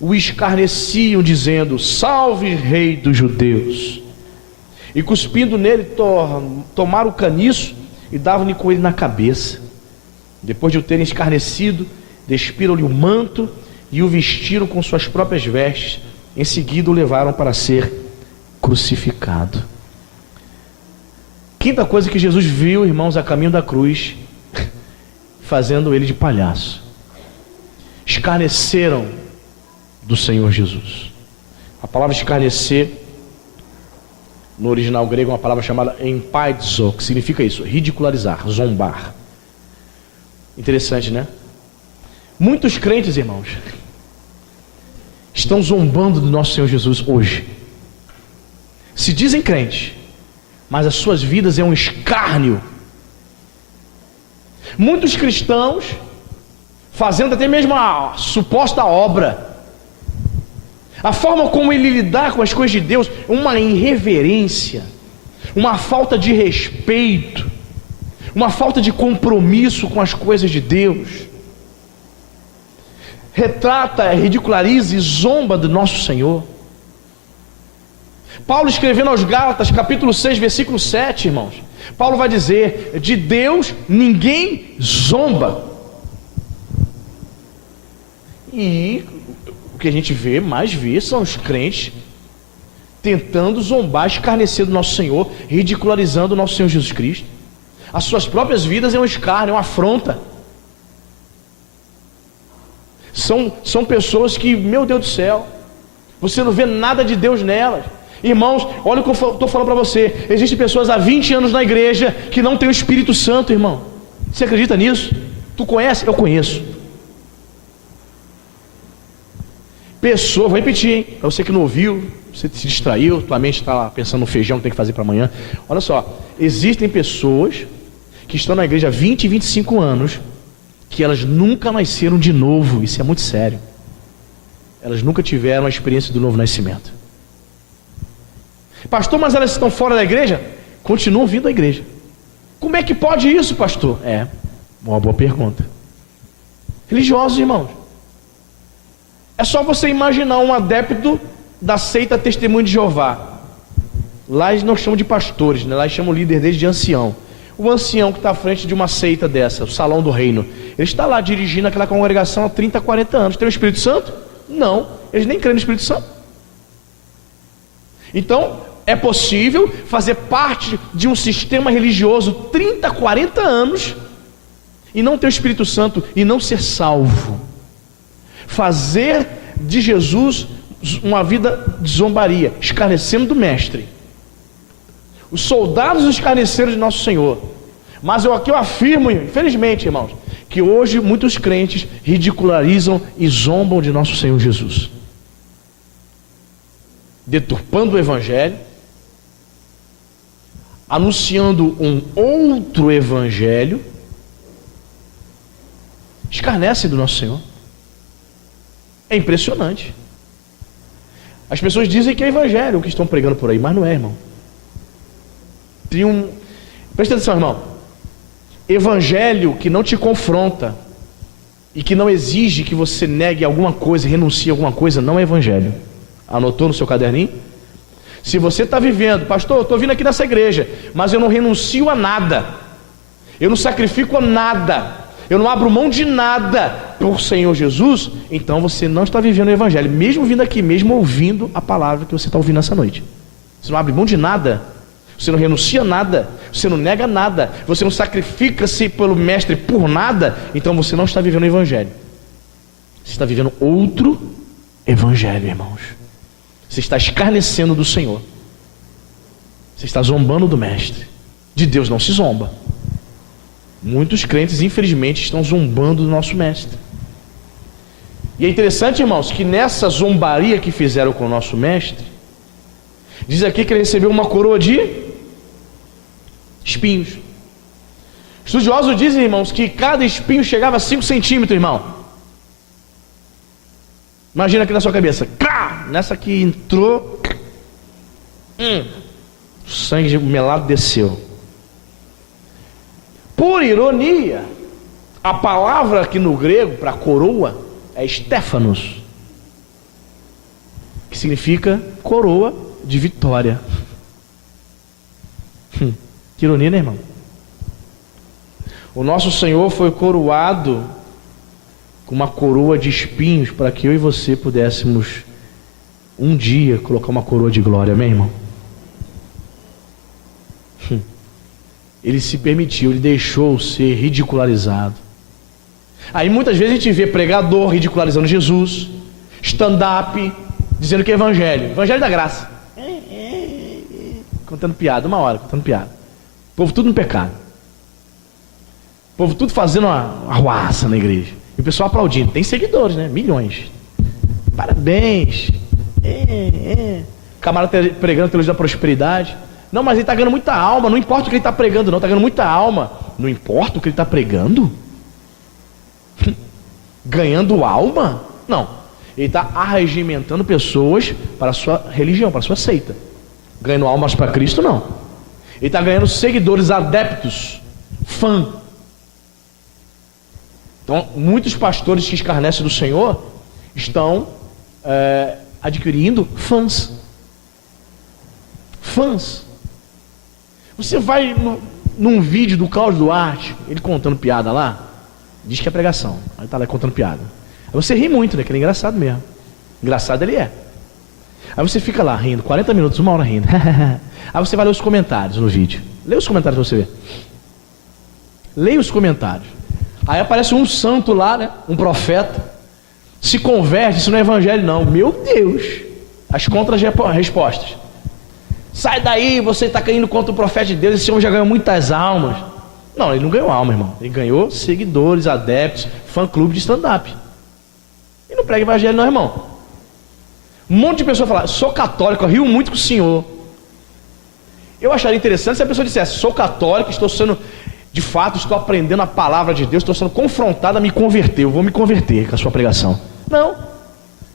o escarneciam, dizendo: salve, rei dos judeus. E cuspindo nele, tomaram o caniço e davam-lhe com ele na cabeça. Depois de o terem escarnecido, despiram-lhe o manto e o vestiram com suas próprias vestes. Em seguida o levaram para ser crucificado. Quinta coisa que Jesus viu, irmãos, a caminho da cruz, fazendo ele de palhaço. Escarneceram do Senhor Jesus. A palavra escarnecer, no original grego, é uma palavra chamada empaidzo, que significa isso: ridicularizar, zombar. Interessante, né? Muitos crentes, irmãos, estão zombando do nosso Senhor Jesus hoje. Se dizem crentes, mas as suas vidas é um escárnio. Muitos cristãos fazendo até mesmo a suposta obra, a forma como ele lidar com as coisas de Deus, uma irreverência, uma falta de respeito, uma falta de compromisso com as coisas de Deus. Retrata, ridiculariza e zomba do nosso Senhor. Paulo escrevendo aos Gálatas, capítulo 6, versículo 7, irmãos, Paulo vai dizer: de Deus ninguém zomba. E o que a gente mais vê são os crentes tentando zombar, escarnecer do nosso Senhor, ridicularizando o nosso Senhor Jesus Cristo. As suas próprias vidas é um escárnio, é uma afronta. São pessoas que, meu Deus do céu, você não vê nada de Deus nelas. Irmãos, olha o que eu estou falando para você. Existem pessoas há 20 anos na igreja que não tem o Espírito Santo, irmão. Você acredita nisso? Tu conhece? Eu conheço. Pessoa, vou repetir, hein? Para você que não ouviu, você se distraiu, tua mente está lá pensando no feijão que tem que fazer para amanhã. Olha só, existem pessoas que estão na igreja há 20 e 25 anos, que elas nunca nasceram de novo. Isso é muito sério. Elas nunca tiveram a experiência do novo nascimento. Pastor, mas elas estão fora da igreja? Continuam vindo à igreja. Como é que pode isso, pastor? É uma boa pergunta. Religiosos, irmãos. É só você imaginar um adepto da seita Testemunho de Jeová. Lá eles não chamam de pastores, né? Lá eles chamam o líder deles de ancião. O ancião que está à frente de uma seita dessa, o Salão do Reino, ele está lá dirigindo aquela congregação há 30, 40 anos. Tem o Espírito Santo? Não, eles nem creem no Espírito Santo. Então, é possível fazer parte de um sistema religioso 30, 40 anos e não ter o Espírito Santo e não ser salvo. Fazer de Jesus uma vida de zombaria, escarnecendo do Mestre. Os soldados escarneceram de nosso Senhor. Mas eu afirmo, infelizmente, irmãos, que hoje muitos crentes ridicularizam e zombam de nosso Senhor Jesus, deturpando o Evangelho, anunciando um outro Evangelho, escarnecem do nosso Senhor. É impressionante. As pessoas dizem que é Evangelho o que estão pregando por aí, mas não é, irmão. Presta atenção, irmão. Evangelho que não te confronta e que não exige que você negue alguma coisa, renuncie a alguma coisa, não é Evangelho. Anotou no seu caderninho? Se você está vivendo, pastor, eu estou vindo aqui nessa igreja, mas eu não renuncio a nada, eu não sacrifico a nada, eu não abro mão de nada por Senhor Jesus, então você não está vivendo o Evangelho, mesmo vindo aqui, mesmo ouvindo a palavra que você está ouvindo nessa noite. Você não abre mão de nada, você não renuncia a nada, você não nega nada, você não sacrifica-se pelo Mestre por nada, então você não está vivendo o Evangelho. Você está vivendo outro Evangelho, irmãos. Você está escarnecendo do Senhor. Você está zombando do Mestre. De Deus não se zomba. Muitos crentes, infelizmente, estão zombando do nosso Mestre. E é interessante, irmãos, que nessa zombaria que fizeram com o nosso Mestre, diz aqui que ele recebeu uma coroa de espinhos. Estudiosos dizem, irmãos, que cada espinho chegava a 5 centímetros, irmão. Imagina aqui na sua cabeça. Nessa que entrou, o sangue melado desceu. Por ironia, a palavra aqui no grego para coroa é Stéphanos, que significa coroa de vitória. Que ironia, né, irmão? O nosso Senhor foi coroado com uma coroa de espinhos para que eu e você pudéssemos um dia colocar uma coroa de glória, amém, irmão? Ele se permitiu, ele deixou ser ridicularizado. Aí muitas vezes a gente vê pregador ridicularizando Jesus, stand-up, dizendo que é evangelho da graça, contando piada, uma hora contando piada, o povo tudo no pecado, o povo tudo fazendo uma arruaça na igreja, e o pessoal aplaudindo. Tem seguidores, né? Milhões. Parabéns. Camarada pregando teologia da prosperidade. Não, mas ele está ganhando muita alma. Não importa o que ele está pregando, não. Está ganhando muita alma. Não importa o que ele está pregando? Ganhando alma? Não. Ele está arregimentando pessoas para a sua religião, para a sua seita. Ganhando almas para Cristo, não. Ele está ganhando seguidores, adeptos, fã. Então, muitos pastores que escarnecem do Senhor estão adquirindo fãs. fãs. Você vai num vídeo do Cláudio Duarte, ele contando piada lá, diz que é pregação, aí tá lá contando piada. Aí você ri muito, né? Que ele é engraçado mesmo. Engraçado ele é. Aí você fica lá rindo, 40 minutos, 1 hora rindo. Aí você vai ler os comentários no vídeo. Lê os comentários pra você ver. Leia os comentários. Aí aparece um santo lá, né? Um profeta. Se converte, isso não é evangelho não. Meu Deus. As contra-respostas. Sai daí, você está caindo contra o profeta de Deus. Esse homem já ganhou muitas almas. Não, ele não ganhou alma, irmão. Ele ganhou seguidores, adeptos, fã-clube de stand-up. E não prega evangelho não, irmão. Um monte de pessoas falam, sou católico, eu rio muito com o senhor. Eu acharia interessante se a pessoa dissesse, sou católico, estou sendo, de fato, estou aprendendo a palavra de Deus, estou sendo confrontado a me converter, eu vou me converter com a sua pregação. Não.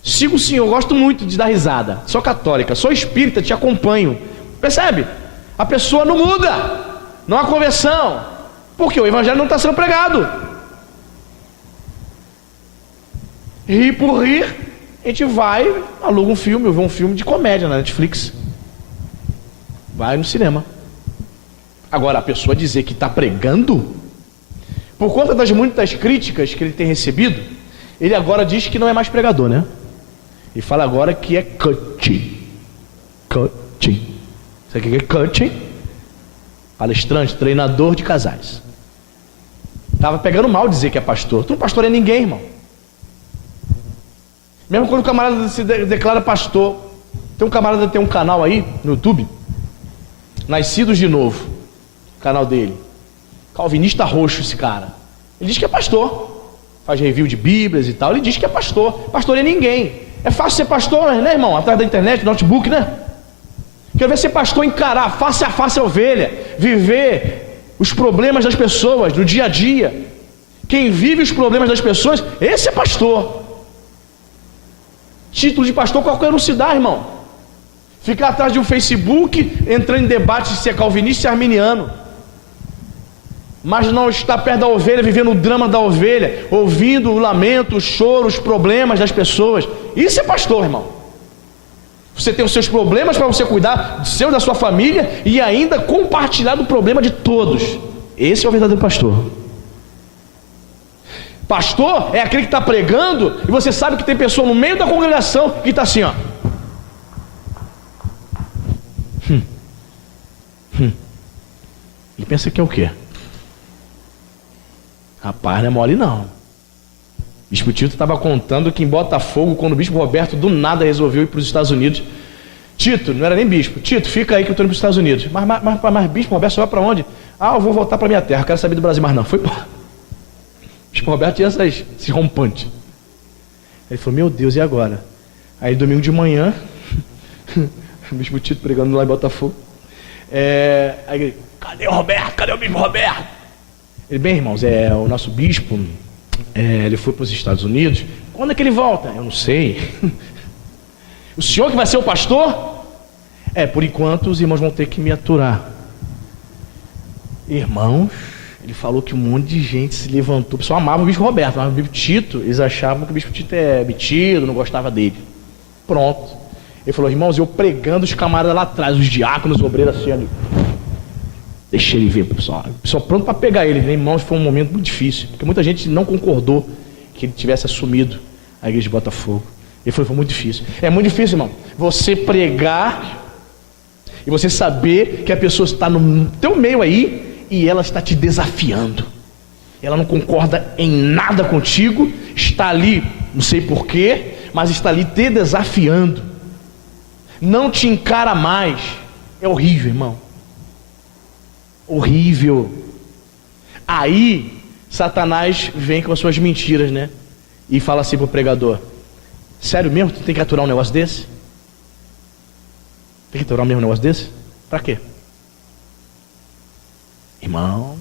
Sigo o senhor, gosto muito de dar risada. Sou católica, sou espírita, te acompanho. Percebe? A pessoa não muda. Não há conversão. Porque o evangelho não está sendo pregado. Rir por rir, a gente vai, aluga um filme, eu vou um filme de comédia na Netflix. Vai no cinema. Agora, a pessoa dizer que está pregando, por conta das muitas críticas que ele tem recebido, ele agora diz que não é mais pregador, né? Ele fala agora que é coaching. Coaching. Sabe o que é coaching? Palestrante, treinador de casais. Estava pegando mal dizer que é pastor. Tu não pastor é ninguém, irmão. Mesmo quando o camarada se declara pastor. Tem um camarada que tem um canal aí no YouTube, Nascidos de Novo, canal dele. Calvinista roxo esse cara. Ele diz que é pastor. Faz review de Bíblias e tal. Ele diz que é pastor. Pastor é ninguém. É fácil ser pastor, né, irmão? Atrás da internet, notebook, né? Quero ver ser pastor, encarar face a face a ovelha, viver os problemas das pessoas no dia a dia. Quem vive os problemas das pessoas, esse é pastor. Título de pastor qualquer um se dá, irmão. Ficar atrás de um Facebook, entrando em debate se é calvinista ou arminiano. Mas não estar perto da ovelha, vivendo o drama da ovelha, ouvindo o lamento, o choro, os problemas das pessoas. Isso é pastor, irmão. Você tem os seus problemas para você cuidar do seu, da sua família e ainda compartilhar do problema de todos. Esse é o verdadeiro pastor. Pastor é aquele que está pregando e você sabe que tem pessoa no meio da congregação que está assim, ó. Ele pensa que é o quê? Rapaz, não é mole não. O Bispo Tito estava contando que em Botafogo, quando o Bispo Roberto do nada resolveu ir para os Estados Unidos. Tito, não era nem bispo. Tito, fica aí que eu estou indo para os Estados Unidos. Mas Bispo Roberto, você vai para onde? Ah, eu vou voltar para minha terra, quero saber do Brasil. Mas não, foi embora. O Bispo Roberto tinha esse rompante. Ele falou, meu Deus, e agora? Aí domingo de manhã, o Bispo Tito pregando lá em Botafogo. Aí ele, cadê o Roberto? Cadê o Bispo Roberto? Ele, bem, irmãos, o nosso bispo, ele foi para os Estados Unidos. Quando é que ele volta? Eu não sei. O senhor que vai ser o pastor? Por enquanto os irmãos vão ter que me aturar. Irmãos, ele falou que um monte de gente se levantou. O pessoal amava o bispo Roberto, mas o bispo Tito, eles achavam que o bispo Tito é metido, não gostava dele. Pronto. Ele falou, irmãos, eu pregando os camaradas lá atrás, os diáconos, os obreiros assim ali. Deixa ele ver, pessoal. O pessoal pronto para pegar ele, né? Irmãos, foi um momento muito difícil, porque muita gente não concordou que ele tivesse assumido a igreja de Botafogo. Ele falou, foi muito difícil. É muito difícil, irmão, você pregar e você saber que a pessoa está no teu meio aí e ela está te desafiando. Ela não concorda em nada contigo, está ali, não sei porquê, mas está ali te desafiando. Não te encara mais. É horrível, irmão. Horrível. Aí Satanás vem com as suas mentiras, né? E fala assim pro pregador, sério mesmo, tu tem que aturar um negócio desse? Tem que aturar mesmo um negócio desse? Pra quê? Irmão,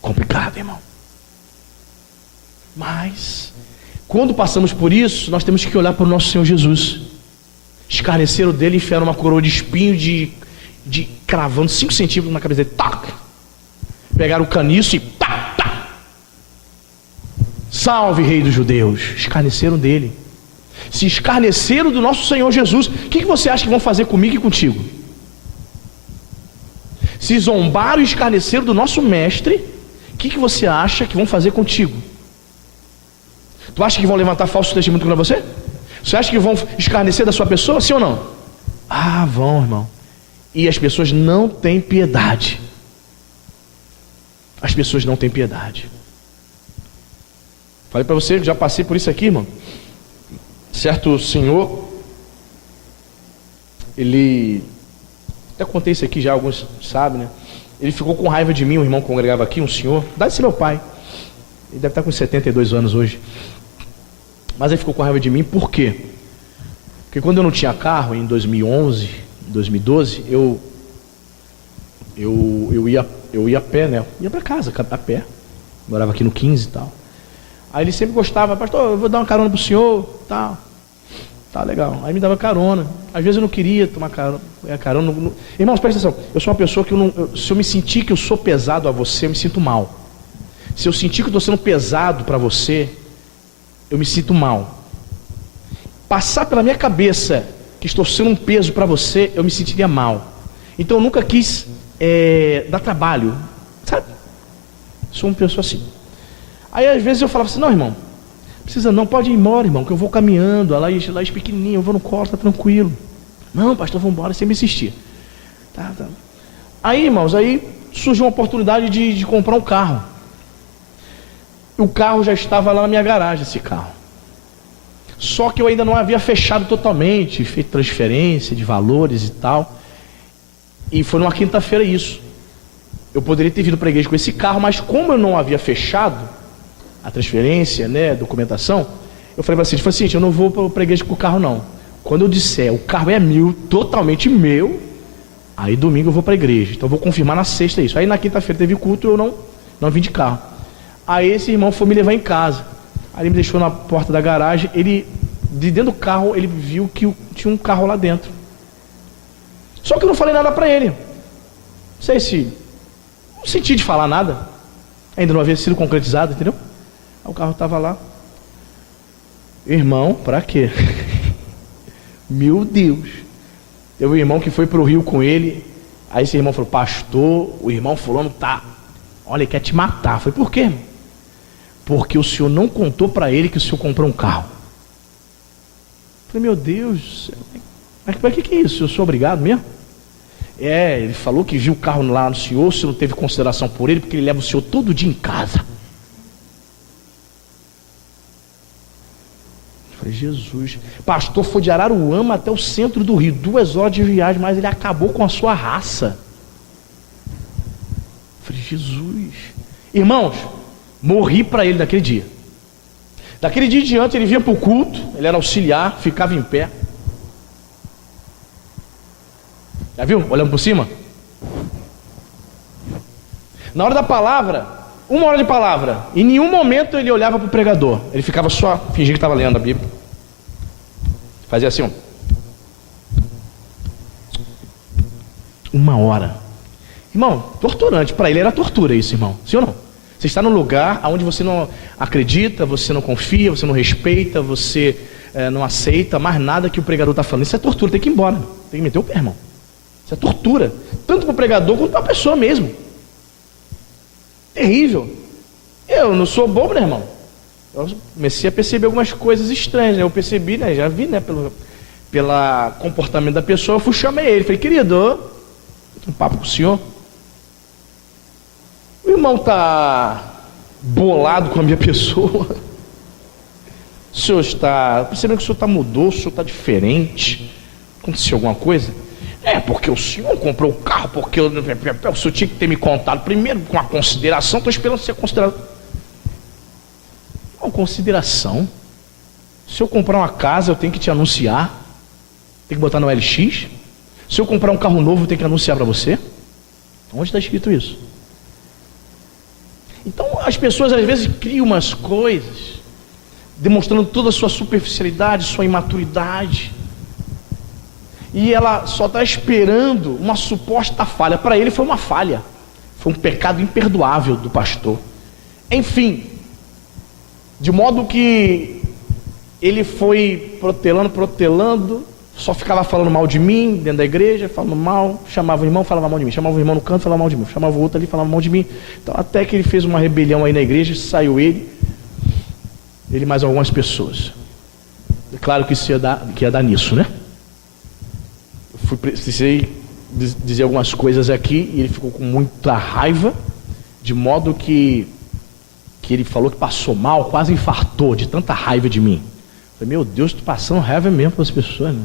complicado, irmão. Mas quando passamos por isso, nós temos que olhar para o nosso Senhor Jesus. Escarneceram dele, enfiaram uma coroa de espinho de cravando 5 centímetros na cabeça dele. Tac! Pegaram o caniço e tá, tá! Salve, rei dos judeus! Escarneceram dele. Se escarneceram do nosso Senhor Jesus, o que você acha que vão fazer comigo e contigo? se zombaram e escarneceram do nosso mestre, o que você acha que vão fazer contigo? Tu acha que vão levantar falso testemunho contra você? Você acha que vão escarnecer da sua pessoa, sim ou não? Ah, vão, irmão. E as pessoas não têm piedade. As pessoas não têm piedade. Falei para você, já passei por isso aqui, irmão. Certo senhor, ele... até contei isso aqui já, alguns sabem, né? Ele ficou com raiva de mim, um irmão que congregava aqui, um senhor, deve ser meu pai. Ele deve estar com 72 anos hoje. Mas ele ficou com raiva de mim, por quê? Porque quando eu não tinha carro, em 2011, 2012, eu ia a pé, né? Ia para casa, a pé. Morava aqui no 15 e tal. Aí ele sempre gostava, pastor, eu vou dar uma carona pro senhor, tal. Tá legal. Aí me dava carona. Às vezes eu não queria tomar carona. Irmãos, presta atenção. Eu sou uma pessoa que se eu me sentir que eu sou pesado a você, eu me sinto mal. Se eu sentir que eu estou sendo pesado para você, eu me sinto mal. Passar pela minha cabeça que estou sendo um peso para você, eu me sentiria mal. Então eu nunca quis dar trabalho, sabe? Sou uma pessoa assim. Aí às vezes eu falava assim, não, irmão, precisa não, pode ir embora, irmão, que eu vou caminhando, lá é pequenininho, eu vou no colo, tá tranquilo. Não, pastor, vamos embora, sem me insistir. Tá. Aí, irmãos, surgiu uma oportunidade de comprar um carro. O carro já estava lá na minha garagem, esse carro. Só que eu ainda não havia fechado totalmente, feito transferência de valores e tal. E foi numa quinta-feira isso. Eu poderia ter vindo para a igreja com esse carro, mas como eu não havia fechado a transferência, né, documentação, eu falei para assim, eu não vou para a igreja com o carro não. Quando eu disser, o carro é meu, totalmente meu, aí domingo eu vou para a igreja. Então eu vou confirmar na sexta isso. Aí na quinta-feira teve culto, eu não vim de carro. Aí esse irmão foi me levar em casa. Aí ele me deixou na porta da garagem, de dentro do carro, ele viu que tinha um carro lá dentro. Só que eu não falei nada para ele. Não senti de falar nada. Ainda não havia sido concretizado, entendeu? Aí o carro estava lá. Irmão, para quê? Meu Deus. Teve um irmão que foi para o Rio com ele. Aí esse irmão falou, pastor, o irmão fulano olha, ele quer te matar. Foi por quê, irmão? Porque o senhor não contou para ele que o senhor comprou um carro. Eu falei, meu Deus, mas para que é isso? Eu sou obrigado mesmo? Ele falou que viu o carro lá no senhor, o senhor não teve consideração por ele, porque ele leva o senhor todo dia em casa. Eu falei, Jesus, pastor foi de Araruama até o centro do Rio, 2 horas de viagem, mas ele acabou com a sua raça. Eu falei, Jesus. Irmãos, morri para ele daquele dia. Daquele dia em diante ele vinha para o culto, ele era auxiliar, ficava em pé. Já viu? Olhando por cima. Na hora da palavra, 1 hora de palavra, em nenhum momento ele olhava para o pregador. Ele ficava só, fingindo que estava lendo a Bíblia. Fazia assim, 1 hora. Irmão, torturante. Para ele era tortura isso, irmão. Sim ou não? Você está num lugar onde você não acredita, você não confia, você não respeita, você não aceita mais nada que o pregador está falando. Isso é tortura, tem que ir embora. Tem que meter o pé, irmão. Isso é tortura. Tanto para o pregador quanto para a pessoa mesmo. Terrível. Eu não sou bobo, né, irmão? Eu comecei a perceber algumas coisas estranhas, né? Eu percebi, né? Já vi, né? Pelo comportamento da pessoa, eu chamei ele. Falei, querido, um papo com o senhor. O irmão está bolado com a minha pessoa. O senhor está percebendo que o senhor mudou, o senhor está diferente. Aconteceu alguma coisa? Porque o senhor comprou o carro, porque o senhor tinha que ter me contado primeiro com a consideração. Estou esperando ser considerado. Com consideração? Se eu comprar uma casa, eu tenho que te anunciar. Tem que botar no LX. Se eu comprar um carro novo, eu tenho que anunciar para você. Onde está escrito isso? Então as pessoas às vezes criam umas coisas, demonstrando toda a sua superficialidade, sua imaturidade. E ela só está esperando uma suposta falha. Para ele foi uma falha. Foi um pecado imperdoável do pastor. Enfim, de modo que ele foi protelando, só ficava falando mal de mim dentro da igreja, falando mal, chamava o irmão, falava mal de mim, chamava o irmão no canto, falava mal de mim, chamava o outro ali, falava mal de mim. Então até que ele fez uma rebelião aí na igreja, saiu ele e mais algumas pessoas. É claro que isso ia dar nisso, né? Eu precisei dizer algumas coisas aqui e ele ficou com muita raiva, de modo que ele falou que passou mal, quase infartou de tanta raiva de mim. Eu falei, meu Deus, estou passando raiva mesmo para as pessoas, né?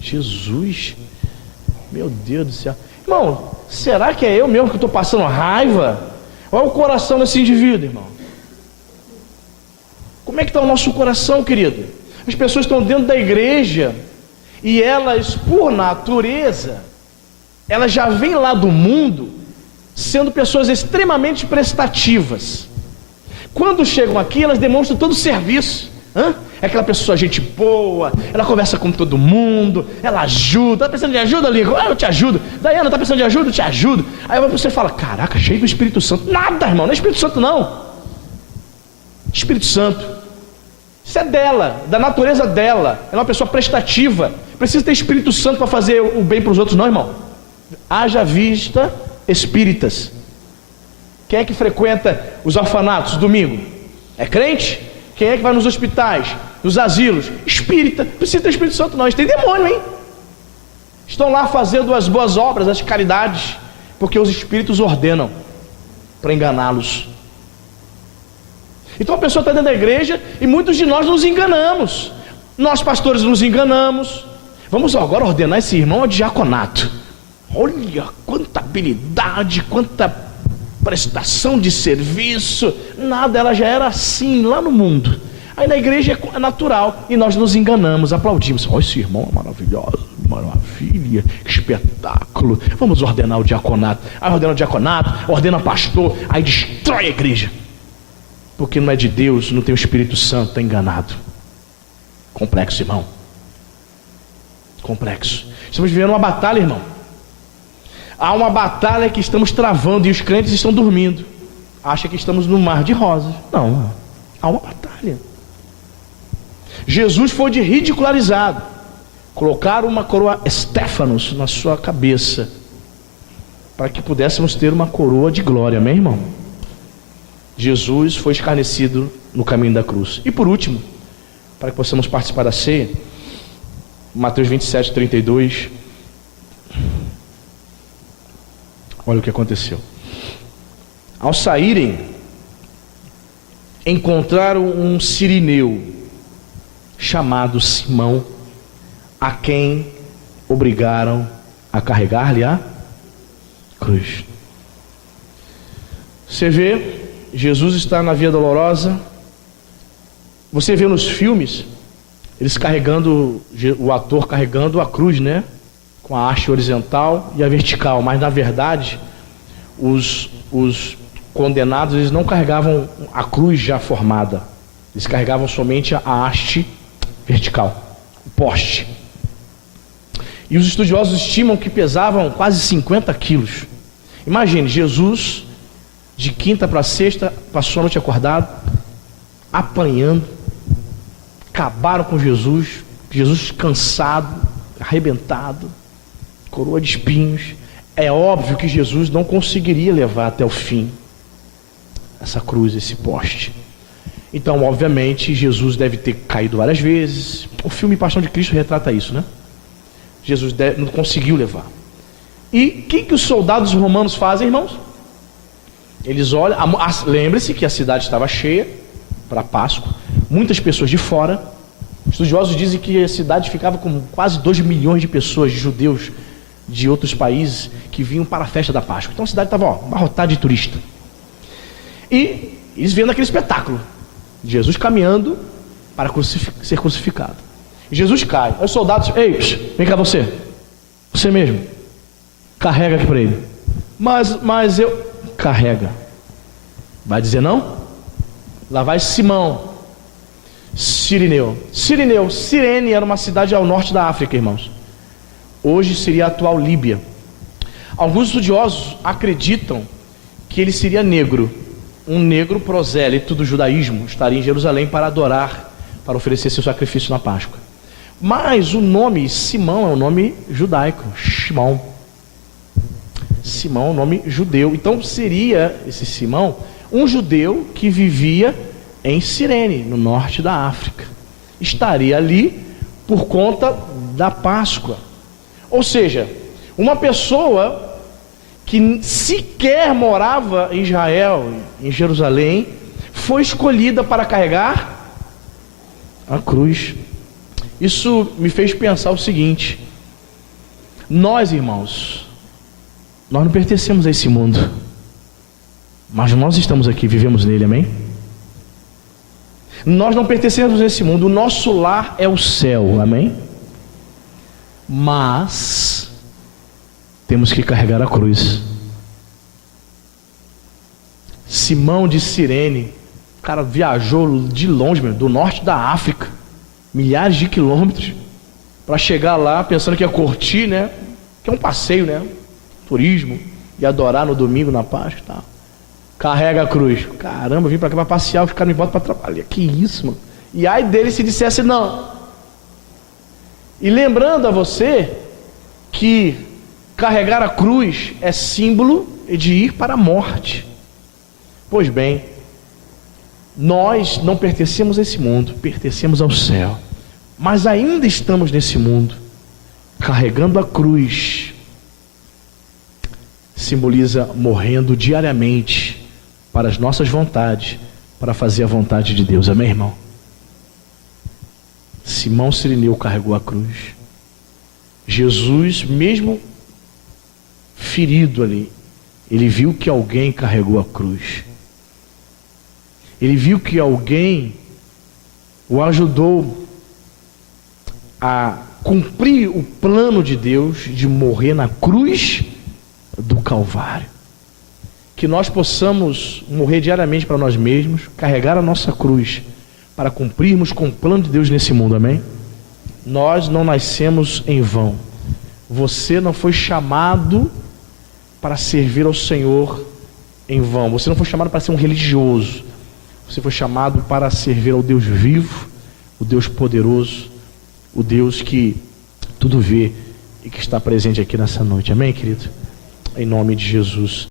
Jesus, meu Deus do céu. Irmão, será que é eu mesmo que estou passando raiva? Olha o coração desse indivíduo, irmão. Como é que está o nosso coração, querido? As pessoas estão dentro da igreja e elas, por natureza, elas já vêm lá do mundo sendo pessoas extremamente prestativas. Quando chegam aqui, elas demonstram todo o serviço. É aquela pessoa, gente boa, ela conversa com todo mundo, ela ajuda. Tá precisando de ajuda, Lincoln? Eu te ajudo. Daiana, tá precisando de ajuda? Eu te ajudo. Aí você fala, caraca, cheio do Espírito Santo. Nada, irmão, não é Espírito Santo não. Espírito Santo, isso é dela, da natureza dela. É uma pessoa prestativa. Precisa ter Espírito Santo para fazer o bem para os outros, não, irmão. Haja vista espíritas. Quem é que frequenta os orfanatos domingo? É crente? Quem é que vai nos hospitais, nos asilos? Espírita. Precisa ter Espírito Santo não, eles têm demônio, hein? Estão lá fazendo as boas obras, as caridades, porque os espíritos ordenam para enganá-los. Então a pessoa está dentro da igreja e muitos de nós nos enganamos. Nós pastores nos enganamos. Vamos agora ordenar esse irmão a diaconato. Olha quanta habilidade, quanta prestação de serviço. Nada, ela já era assim lá no mundo. Aí na igreja é natural e nós nos enganamos, aplaudimos. Olha, esse irmão é maravilhoso, maravilha, que espetáculo. Vamos ordenar o diaconato. Aí ordena o diaconato, ordena o pastor, aí destrói a igreja. Porque não é de Deus, não tem o Espírito Santo, está enganado. Complexo, irmão. Complexo. Estamos vivendo uma batalha, irmão. Há uma batalha que estamos travando e os crentes estão dormindo. Acha que estamos no mar de rosas. Não, há uma batalha. Jesus foi de ridicularizado. Colocaram uma coroa Estéfanos na sua cabeça, para que pudéssemos ter uma coroa de glória, amém, irmão? Jesus foi escarnecido no caminho da cruz. E por último, para que possamos participar da ceia, Mateus 27, 32. Olha o que aconteceu. Ao saírem, encontraram um sirineu chamado Simão, a quem obrigaram a carregar-lhe a cruz. Você vê, Jesus está na Via Dolorosa. Você vê nos filmes eles carregando, o ator carregando a cruz, né? Com a haste horizontal e a vertical, mas na verdade os condenados, eles não carregavam a cruz já formada, eles carregavam somente a haste vertical, o poste. E os estudiosos estimam que pesavam quase 50 quilos. Imagine, Jesus de quinta para sexta passou a noite acordado, apanhando, acabaram com Jesus cansado, arrebentado, coroa de espinhos. É óbvio que Jesus não conseguiria levar até o fim essa cruz, esse poste. Então, obviamente, Jesus deve ter caído várias vezes. O filme Paixão de Cristo retrata isso, né? Jesus não conseguiu levar. E o que os soldados romanos fazem, irmãos? Eles olham, lembre-se que a cidade estava cheia para Páscoa, muitas pessoas de fora. Estudiosos dizem que a cidade ficava com quase 2 milhões de pessoas, de judeus de outros países, que vinham para a festa da Páscoa. Então a cidade estava abarrotada de turista. E eles vendo aquele espetáculo, Jesus caminhando para ser crucificado. E Jesus cai. Aí os soldados, ei, vem cá você mesmo, carrega aqui para ele. Mas eu, carrega. Vai dizer não? Lá vai Simão, Cireneu. Cirene era uma cidade ao norte da África, irmãos. Hoje seria a atual Líbia. Alguns estudiosos acreditam que ele seria negro. Um negro prosélito do judaísmo estaria em Jerusalém para adorar, para oferecer seu sacrifício na Páscoa. Mas o nome Simão é um nome judaico, Shimon. Simão é um nome judeu. Então seria esse Simão um judeu que vivia em Cirene, no norte da África. Estaria ali por conta da Páscoa. Ou seja, uma pessoa que sequer morava em Israel, em Jerusalém, foi escolhida para carregar a cruz. Isso me fez pensar o seguinte: nós, irmãos, nós não pertencemos a esse mundo, mas nós estamos aqui, vivemos nele, amém? Nós não pertencemos a esse mundo, o nosso lar é o céu, amém? Mas temos que carregar a cruz. Simão de Cirene, o cara viajou de longe, do norte da África, milhares de quilômetros, para chegar lá pensando que ia curtir, né? Que é um passeio, né? Turismo, e adorar no domingo, na Páscoa e tal. Carrega a cruz. Caramba, eu vim para cá para passear, os caras me botam para trabalhar. Que isso, mano? E aí dele se dissesse não. E lembrando a você que carregar a cruz é símbolo de ir para a morte. Pois bem, nós não pertencemos a esse mundo, pertencemos ao céu. Mas ainda estamos nesse mundo, carregando a cruz. Simboliza morrendo diariamente para as nossas vontades, para fazer a vontade de Deus. Amém, irmão? Simão Cireneu carregou a cruz. Jesus, mesmo ferido ali, ele viu que alguém carregou a cruz. Ele viu que alguém o ajudou a cumprir o plano de Deus de morrer na cruz do Calvário. Que nós possamos morrer diariamente para nós mesmos, carregar a nossa cruz, para cumprirmos com o plano de Deus nesse mundo, amém? Nós não nascemos em vão. Você não foi chamado para servir ao Senhor em vão. Você não foi chamado para ser um religioso. Você foi chamado para servir ao Deus vivo, o Deus poderoso, o Deus que tudo vê e que está presente aqui nessa noite. Amém, querido? Em nome de Jesus.